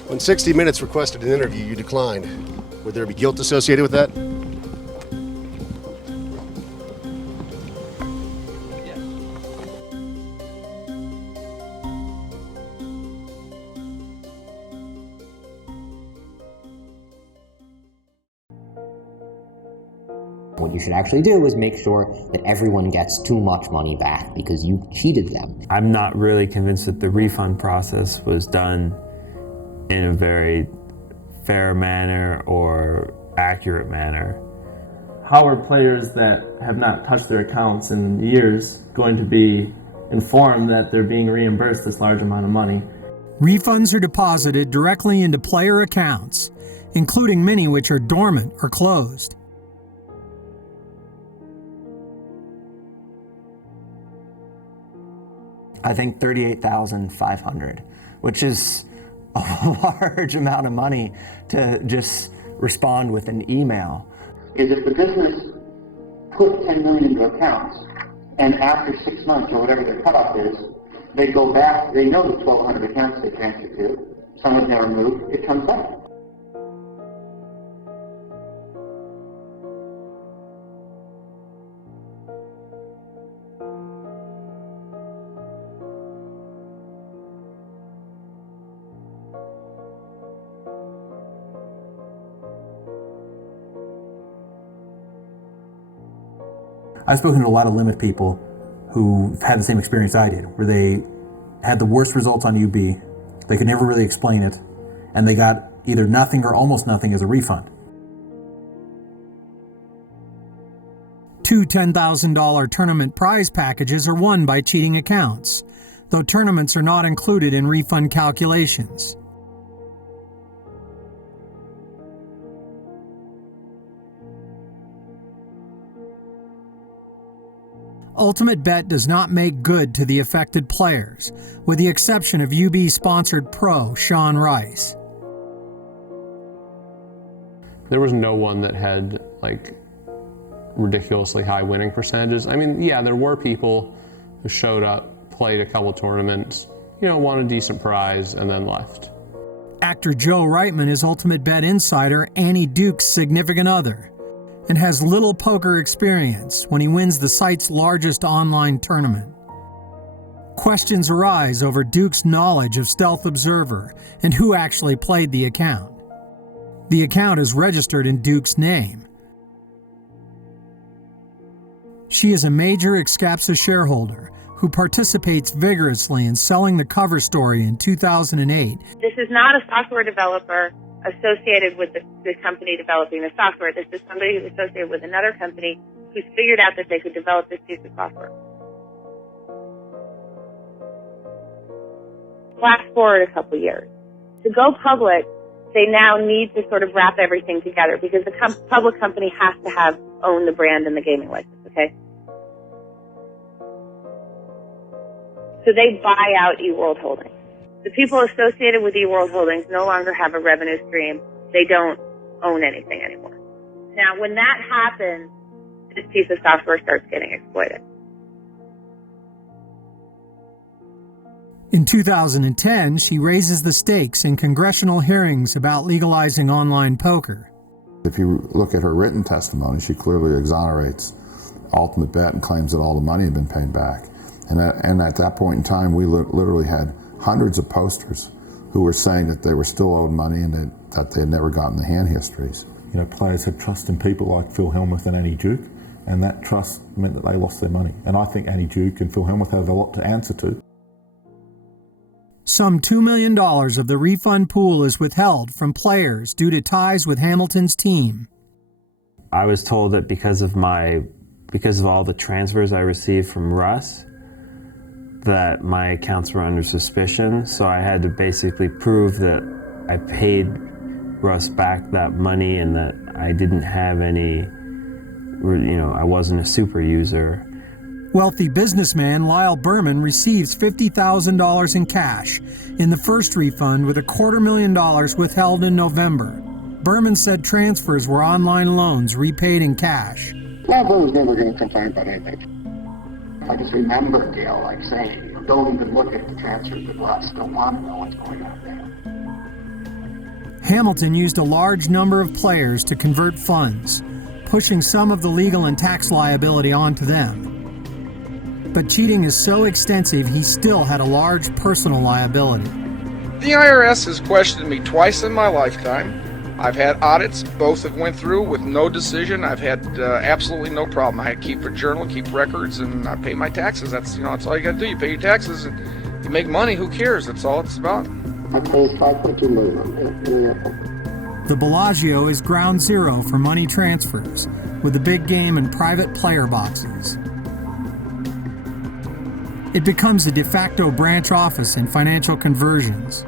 When 60 Minutes requested an interview, you declined. Would there be guilt associated with that? What you should actually do is make sure that everyone gets too much money back because you cheated them. I'm not really convinced that the refund process was done in a very fair manner or accurate manner. How are players that have not touched their accounts in years going to be informed that they're being reimbursed this large amount of money? Refunds are deposited directly into player accounts, including many which are dormant or closed. I think $38,500, which is a large amount of money to just respond with an email. Is if the business put 10 million into accounts, and after 6 months or whatever their cutoff is, they go back, they know the 1,200 accounts they transferred to, some have never moved, it comes back. I've spoken to a lot of limit people who've had the same experience I did, where they had the worst results on UB, they could never really explain it, and they got either nothing or almost nothing as a refund. Two $10,000 tournament prize packages are won by cheating accounts, though tournaments are not included in refund calculations. UltimateBet does not make good to the affected players, with the exception of UB-sponsored pro Sean Rice. There was no one that had ridiculously high winning percentages. I mean, yeah, there were people who showed up, played a couple tournaments, won a decent prize, and then left. Actor Joe Reitman is UltimateBet insider Annie Duke's significant other, and has little poker experience when he wins the site's largest online tournament. Questions arise over Duke's knowledge of Stealth Observer and who actually played the account. The account is registered in Duke's name. She is a major Excapsa shareholder who participates vigorously in selling the cover story in 2008. This is not a software developer associated with the company developing the software. This is somebody who's associated with another company who's figured out that they could develop this piece of software. Flash forward a couple years. To go public, they now need to sort of wrap everything together because the public company has to own the brand and the gaming license, okay? So they buy out eWorld Holdings. The people associated with eWorld Holdings no longer have a revenue stream. They don't own anything anymore. Now, when that happens, this piece of software starts getting exploited. In 2010, she raises the stakes in congressional hearings about legalizing online poker. If you look at her written testimony, she clearly exonerates UltimateBet and claims that all the money had been paid back. And at that point in time, we literally had hundreds of posters who were saying that they were still owed money and that they had never gotten the hand histories. You know, players had trust in people like Phil Hellmuth and Annie Duke, and that trust meant that they lost their money. And I think Annie Duke and Phil Hellmuth have a lot to answer to. Some $2 million of the refund pool is withheld from players due to ties with Hamilton's team. I was told that because of all the transfers I received from Russ, that my accounts were under suspicion, so I had to basically prove that I paid Russ back that money and that I didn't have any, I wasn't a super user. Wealthy businessman Lyle Berman receives $50,000 in cash in the first refund, with $250,000 withheld in November. Berman said transfers were online loans repaid in cash. I was never going to complain about anything. I just remember Gail saying, don't even look at the transfers with us. Don't want to know what's going on there. Hamilton used a large number of players to convert funds, pushing some of the legal and tax liability onto them. But cheating is so extensive, he still had a large personal liability. The IRS has questioned me twice in my lifetime. I've had audits, both have went through with no decision. I've had absolutely no problem. I keep a journal, keep records, and I pay my taxes. That's all you got to do. You pay your taxes and you make money. Who cares? That's all it's about. I paid $5.2 million. The Bellagio is ground zero for money transfers, with the big game and private player boxes. It becomes a de facto branch office in financial conversions.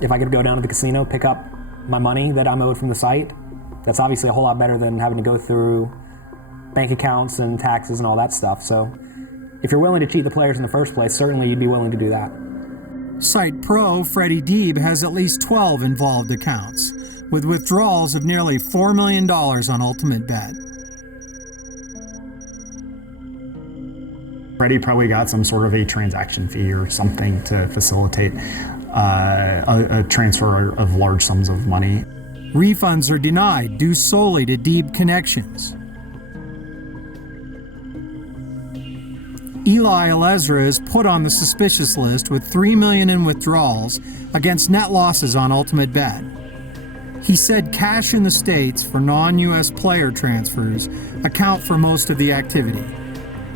If I could go down to the casino, pick up my money that I'm owed from the site, that's obviously a whole lot better than having to go through bank accounts and taxes and all that stuff. So if you're willing to cheat the players in the first place, certainly you'd be willing to do that. Site pro Freddie Deeb has at least 12 involved accounts, with withdrawals of nearly $4 million on UltimateBet. Freddie probably got some sort of a transaction fee or something to facilitate a transfer of large sums of money. Refunds are denied due solely to Deeb connections. Eli Alezra is put on the suspicious list with $3 million in withdrawals against net losses on UltimateBet. He said cash in the States for non-U.S. player transfers account for most of the activity.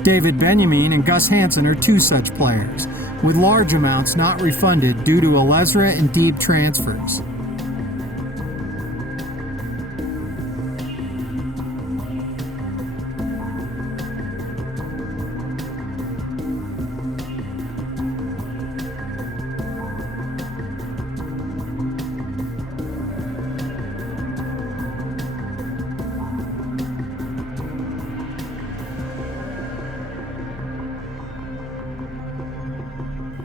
David Benjamin and Gus Hansen are two such players, with large amounts not refunded due to Alezra and Deeb transfers.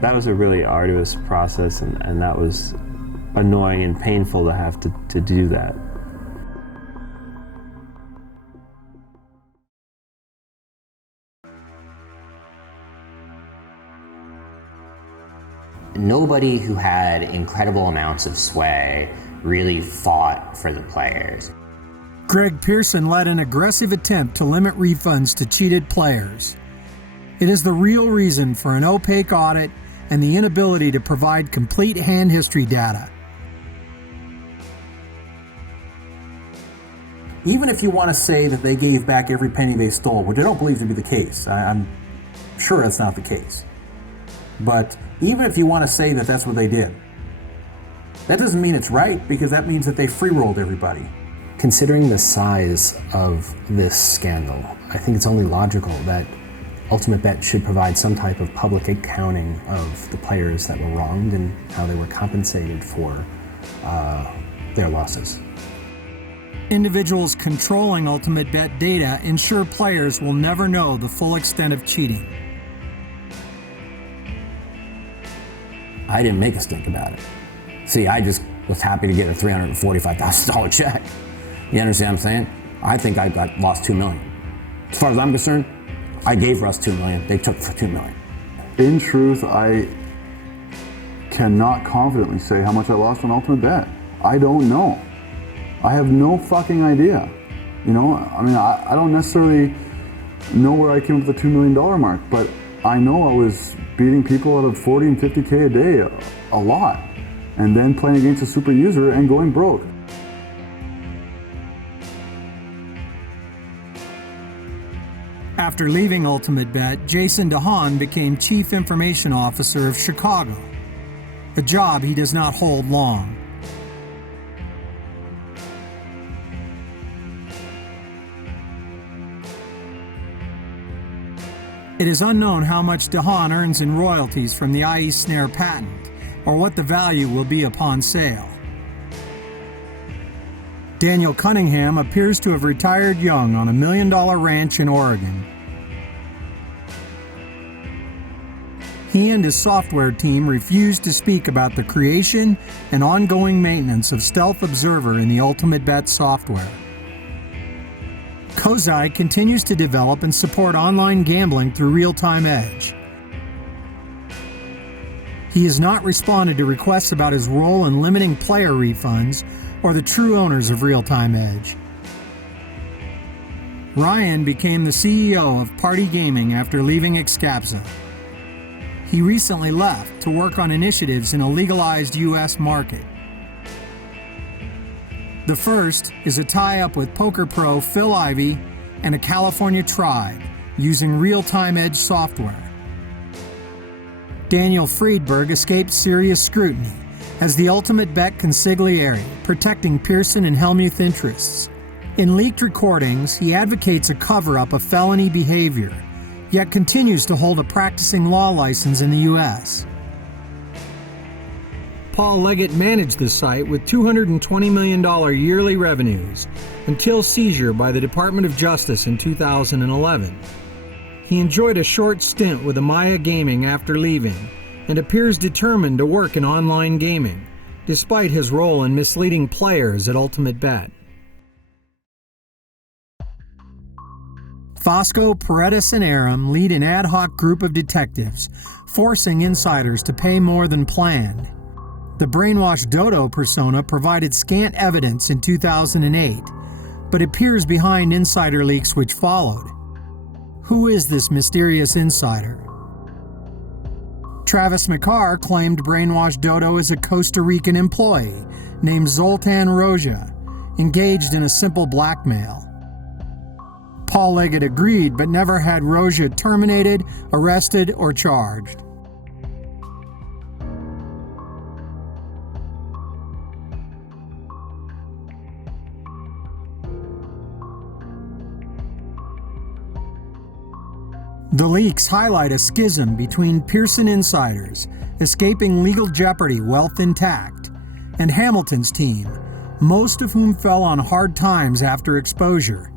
That was a really arduous process, and that was annoying and painful to have to do that. Nobody who had incredible amounts of sway really fought for the players. Greg Pearson led an aggressive attempt to limit refunds to cheated players. It is the real reason for an opaque audit and the inability to provide complete hand history data. Even if you want to say that they gave back every penny they stole, which I don't believe to be the case, I'm sure that's not the case. But even if you want to say that that's what they did, that doesn't mean it's right, because that means that they free-rolled everybody. Considering the size of this scandal, I think it's only logical that UltimateBet should provide some type of public accounting of the players that were wronged and how they were compensated for their losses. Individuals controlling UltimateBet data ensure players will never know the full extent of cheating. I didn't make a stink about it. See, I just was happy to get a $345,000 check. You understand what I'm saying? I think I lost $2 million. As far as I'm concerned, I gave Russ $2 million. They took for $2 million. In truth, I cannot confidently say how much I lost on Ultimate Bet. I don't know. I have no fucking idea. You know, I mean, I don't necessarily know where I came up with the $2 million mark, but I know I was beating people out of 40 and 50K a day a lot, and then playing against a super user and going broke. After leaving Ultimate Bet, Jason DeHaan became Chief Information Officer of Chicago, a job he does not hold long. It is unknown how much DeHaan earns in royalties from the IE Snare patent, or what the value will be upon sale. Daniel Cunningham appears to have retired young on $1 million ranch in Oregon. He and his software team refused to speak about the creation and ongoing maintenance of Stealth Observer in the Ultimate Bet software. Kozai continues to develop and support online gambling through Real-Time Edge. He has not responded to requests about his role in limiting player refunds or the true owners of Real-Time Edge. Ryan became the CEO of Party Gaming after leaving Excapsa. He recently left to work on initiatives in a legalized U.S. market. The first is a tie-up with poker pro Phil Ivey and a California tribe using Real-Time Edge software. Daniel Friedberg escaped serious scrutiny as the Ultimate Bet consigliere, protecting Pearson and Hellmuth interests. In leaked recordings, he advocates a cover-up of felony behavior, yet continues to hold a practicing law license in the U.S. Paul Leggett managed the site with $220 million yearly revenues until seizure by the Department of Justice in 2011. He enjoyed a short stint with Amaya Gaming after leaving and appears determined to work in online gaming, despite his role in misleading players at Ultimate Bet. Bosco, Paredes, and Aram lead an ad hoc group of detectives, forcing insiders to pay more than planned. The Brainwashed Dodo persona provided scant evidence in 2008, but appears behind insider leaks which followed. Who is this mysterious insider? Travis McCarr claimed Brainwashed Dodo is a Costa Rican employee named Zoltan Roja, engaged in a simple blackmail. Paul Leggett agreed, but never had Roja terminated, arrested, or charged. The leaks highlight a schism between Pearson insiders, escaping legal jeopardy wealth intact, and Hamilton's team, most of whom fell on hard times after exposure.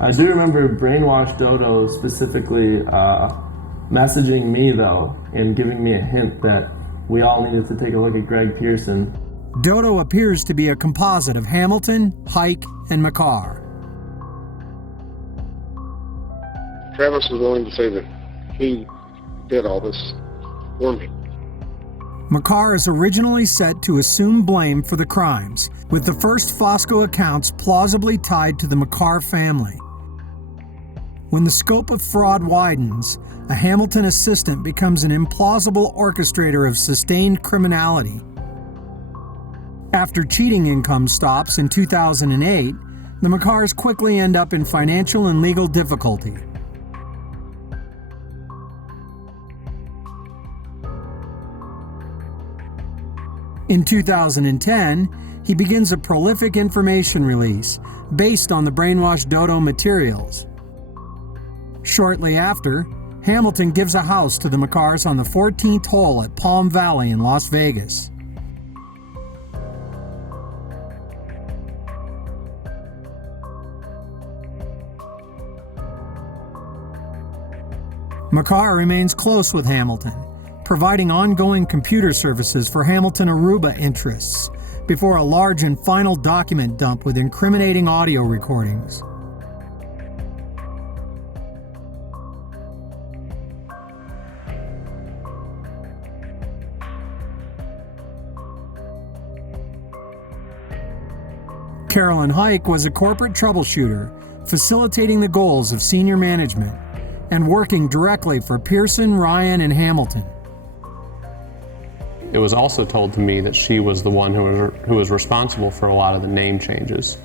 I do remember Brainwashed Dodo specifically messaging me, though, and giving me a hint that we all needed to take a look at Greg Pearson. Dodo appears to be a composite of Hamilton, Heick, and McCarr. Travis was willing to say that he did all this for me. McCarr is originally set to assume blame for the crimes, with the first Fosco accounts plausibly tied to the McCarr family. When the scope of fraud widens, a Hamilton assistant becomes an implausible orchestrator of sustained criminality. After cheating income stops in 2008, the McCarrs quickly end up in financial and legal difficulty. In 2010, he begins a prolific information release based on the Brainwashed Dodo materials. Shortly after, Hamilton gives a house to the McCarrs on the 14th hole at Palm Valley in Las Vegas. McCarr remains close with Hamilton, providing ongoing computer services for Hamilton Aruba interests, before a large and final document dump with incriminating audio recordings. Carolyn Heick was a corporate troubleshooter, facilitating the goals of senior management and working directly for Pearson, Ryan, and Hamilton. It was also told to me that she was the one who was responsible for a lot of the name changes.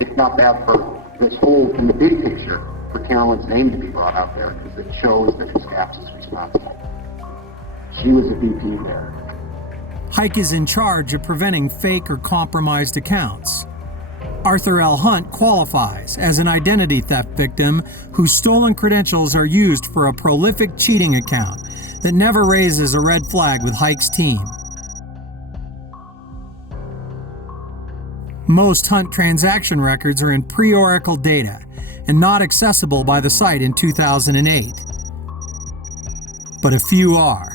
It's not bad for this whole, in the big picture, for Carolyn's name to be brought out there, because it shows that Scaps is responsible. She was a VP there. Heick is in charge of preventing fake or compromised accounts. Arthur L. Hunt qualifies as an identity theft victim whose stolen credentials are used for a prolific cheating account that never raises a red flag with Heick's team. Most Hunt transaction records are in pre-Oracle data and not accessible by the site in 2008. But a few are.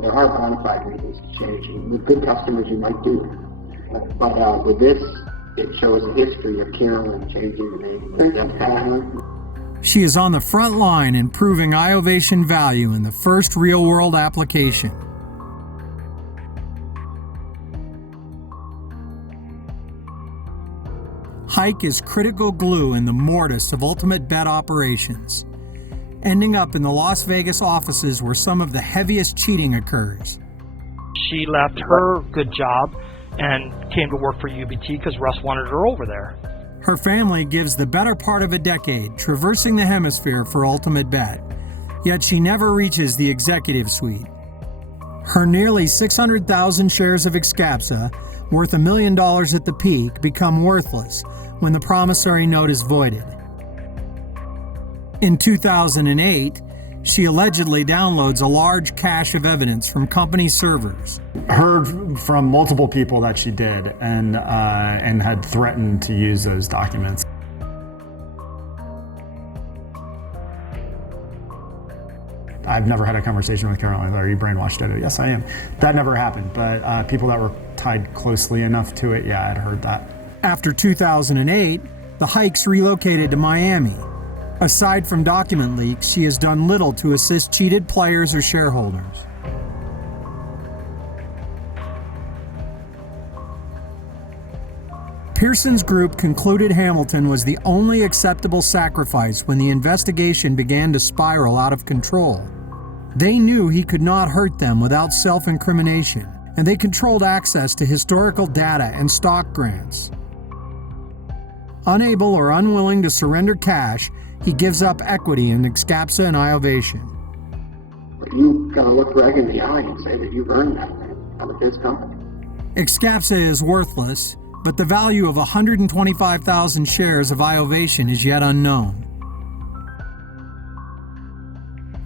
There are bona fide reasons to change. With good customers, you might do it. But with this, it shows a history of Carolyn changing the name. She is on the front line in proving iOvation value in the first real-world application. Heick is critical glue in the mortise of ultimate-bet operations, ending up in the Las Vegas offices where some of the heaviest cheating occurs. She left her good job and came to work for UBT because Russ wanted her over there. Her family gives the better part of a decade traversing the hemisphere for ultimate bet, yet she never reaches the executive suite. Her nearly 600,000 shares of Excapsa, worth $1 million at the peak, become worthless when the promissory note is voided. In 2008, she allegedly downloads a large cache of evidence from company servers. Heard from multiple people that she did and had threatened to use those documents. I've never had a conversation with Carolyn. Are you brainwashed Dodo? Yes, I am. That never happened, but people that were tied closely enough to it, yeah, I'd heard that. After 2008, the Heiks relocated to Miami. Aside from document leaks, she has done little to assist cheated players or shareholders. Pearson's group concluded Hamilton was the only acceptable sacrifice when the investigation began to spiral out of control. They knew he could not hurt them without self-incrimination, and they controlled access to historical data and stock grants. Unable or unwilling to surrender cash, he gives up equity in Excapsa and iOvation. But you gotta look Greg in the eye and say that you've earned that out of his company. Excapsa is worthless, but the value of 125,000 shares of iOvation is yet unknown.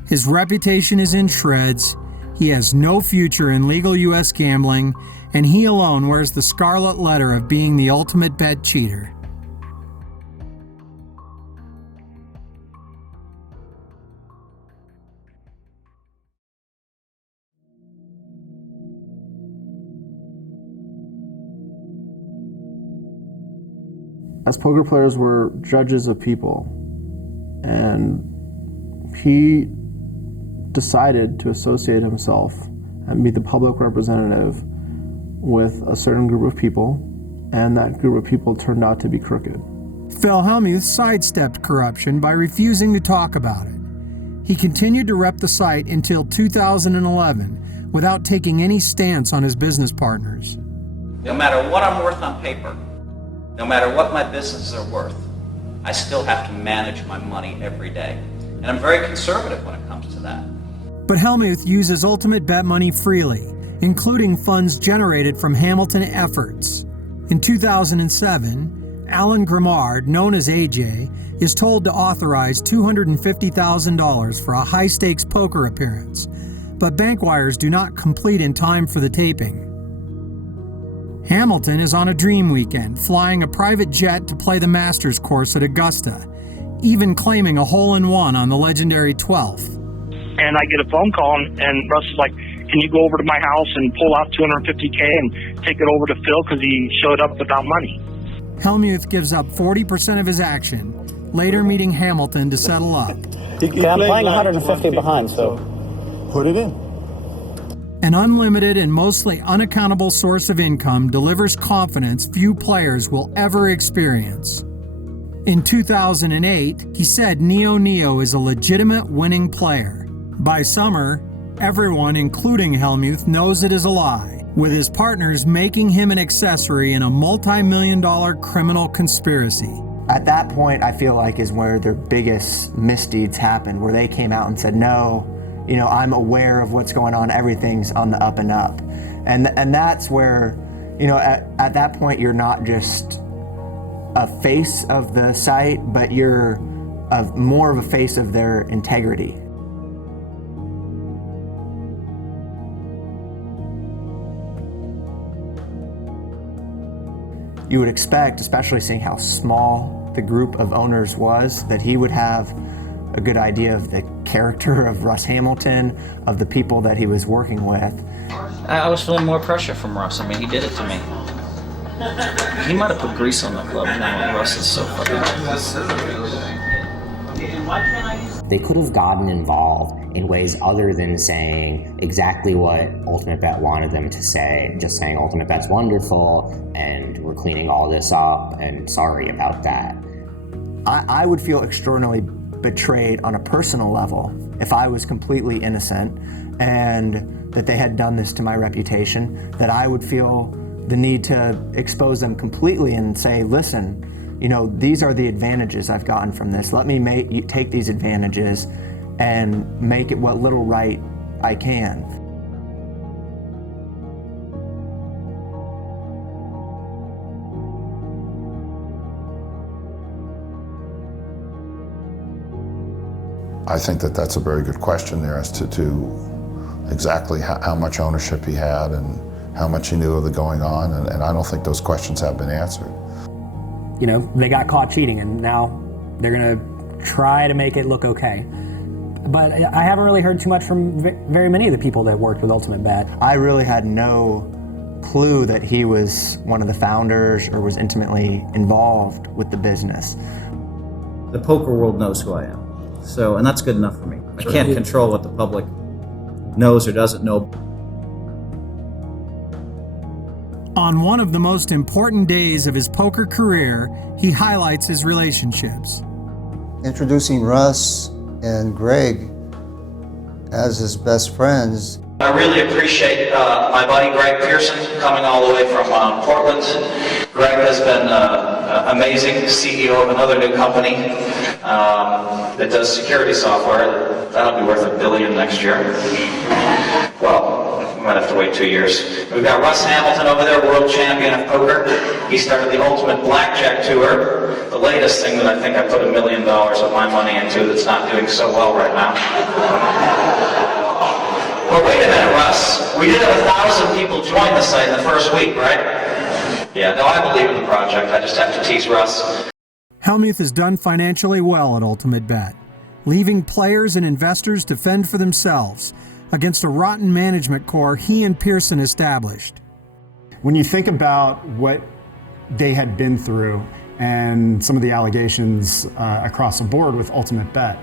His reputation is in shreds, he has no future in legal U.S. gambling, and he alone wears the scarlet letter of being the ultimate bet cheater. As poker players, we're judges of people, and he decided to associate himself and be the public representative with a certain group of people, and that group of people turned out to be crooked. Phil Hellmuth sidestepped corruption by refusing to talk about it. He continued to rep the site until 2011 without taking any stance on his business partners. No matter what I'm worth on paper, no matter what my businesses are worth, I still have to manage my money every day. And I'm very conservative when it comes to that. But Hellmuth uses ultimate bet money freely, including funds generated from Hamilton efforts. In 2007, Alan Grimard, known as AJ, is told to authorize $250,000 for a high-stakes poker appearance, but bank wires do not complete in time for the taping. Hamilton is on a dream weekend, flying a private jet to play the Masters course at Augusta, even claiming a hole-in-one on the legendary 12th. And I get a phone call, and Russ is like, can you go over to my house and pull out $250K and take it over to Phil because he showed up without money? Hellmuth gives up 40% of his action, later meeting Hamilton to settle up. Okay, I'm playing 150 behind, so put it in. An unlimited and mostly unaccountable source of income delivers confidence few players will ever experience. In 2008, he said Neo is a legitimate winning player. By summer, everyone, including Hellmuth, knows it is a lie, with his partners making him an accessory in a multi-million-dollar criminal conspiracy. At that point, I feel like is where their biggest misdeeds happened, where they came out and said, no, I'm aware of what's going on, everything's on the up and up. And that's where, at that point, you're not just a face of the site, but you're more of a face of their integrity. You would expect, especially seeing how small the group of owners was, that he would have a good idea of the character of Russ Hamilton, of the people that he was working with. I was feeling more pressure from Russ. I mean, he did it to me. He might have put grease on the club. Now Russ is so fucking... They could have gotten involved in ways other than saying exactly what UltimateBet wanted them to say, just saying UltimateBet's wonderful and we're cleaning all this up and sorry about that. I would feel extraordinarily betrayed on a personal level if I was completely innocent and that they had done this to my reputation, that I would feel the need to expose them completely and say, listen, these are the advantages I've gotten from this. Let me take these advantages and make it what little right I can. I think that's a very good question there as to exactly how much ownership he had and how much he knew of the going on, and I don't think those questions have been answered. They got caught cheating, and now they're going to try to make it look okay. But I haven't really heard too much from very many of the people that worked with UltimateBet. I really had no clue that he was one of the founders or was intimately involved with the business. The poker world knows who I am. And that's good enough for me. I can't control what the public knows or doesn't know. On one of the most important days of his poker career, he highlights his relationships. Introducing Russ and Greg as his best friends. I really appreciate my buddy Greg Pearson coming all the way from Portland. Greg has been an amazing CEO of another new company that does security software. That'll be worth $1 billion next year. Well, we might have to wait 2 years. We've got Russ Hamilton over there, world champion of poker. He started the Ultimate Blackjack Tour, the latest thing that I think I put $1 million of my money into that's not doing so well right now. But wait a minute, Russ. We did have 1,000 people join the site in the first week, right? Yeah, no, I believe in the project. I just have to tease Russ. Hellmuth has done financially well at UltimateBet, leaving players and investors to fend for themselves against a rotten management core he and Pearson established. When you think about what they had been through and some of the allegations across the board with UltimateBet,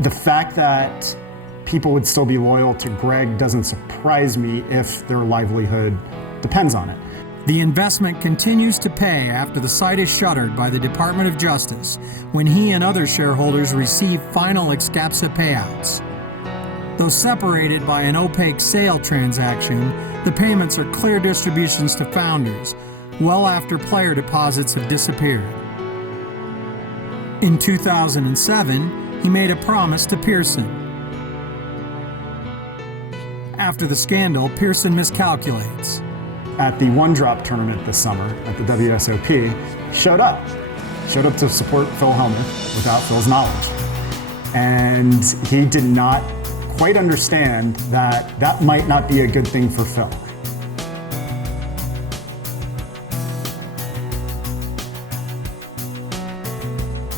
the fact that people would still be loyal to Greg doesn't surprise me if their livelihood depends on it. The investment continues to pay after the site is shuttered by the Department of Justice when he and other shareholders receive final Excapsa payouts. Though separated by an opaque sale transaction, the payments are clear distributions to founders, well after player deposits have disappeared. In 2007, he made a promise to Pearson. After the scandal, Pearson miscalculates. At the one-drop tournament this summer at the WSOP, showed up to support Phil Hellmuth without Phil's knowledge. And he did not quite understand that that might not be a good thing for Phil.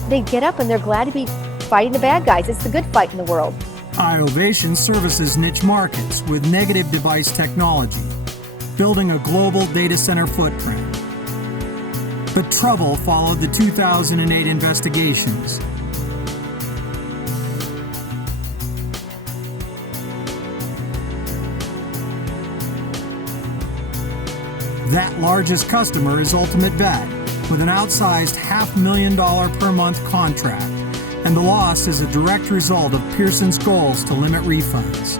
they get up and they're glad to be fighting the bad guys. It's the good fight in the world. iOvation services niche markets with negative device technology, building a global data center footprint. But trouble followed the 2008 investigations. That largest customer is UltimateBet, with an outsized $500,000 per month contract, and the loss is a direct result of Pearson's goals to limit refunds.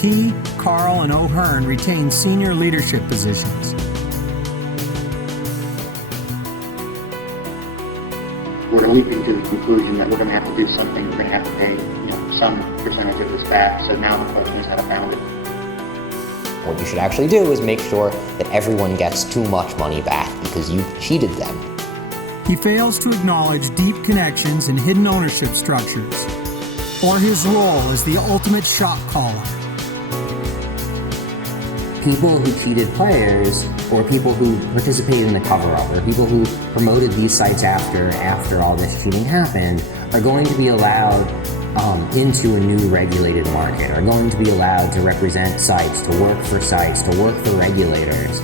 He, Carl, and O'Hearn retain senior leadership positions. We're leaping to the conclusion that we're going to have to do something. We're going to have to pay, some percentage of this back. So now the question is how to pound it. What you should actually do is make sure that everyone gets too much money back because you cheated them. He fails to acknowledge deep connections and hidden ownership structures, or his role as the ultimate shot caller. People who cheated players, or people who participated in the cover-up, or people who promoted these sites after all this cheating happened, are going to be allowed into a new regulated market, are going to be allowed to represent sites, to work for sites, to work for regulators.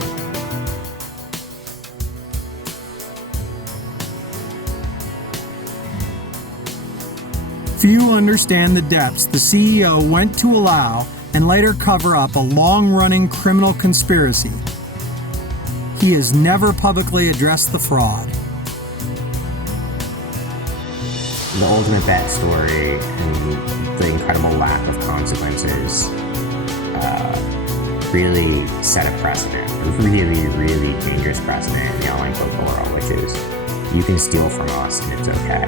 Few understand the depths the CEO went to allow and later cover up a long-running criminal conspiracy. He has never publicly addressed the fraud. The UltimateBet story and the incredible lack of consequences really set a precedent, a really, really dangerous precedent in the online poker world, which is you can steal from us and it's okay.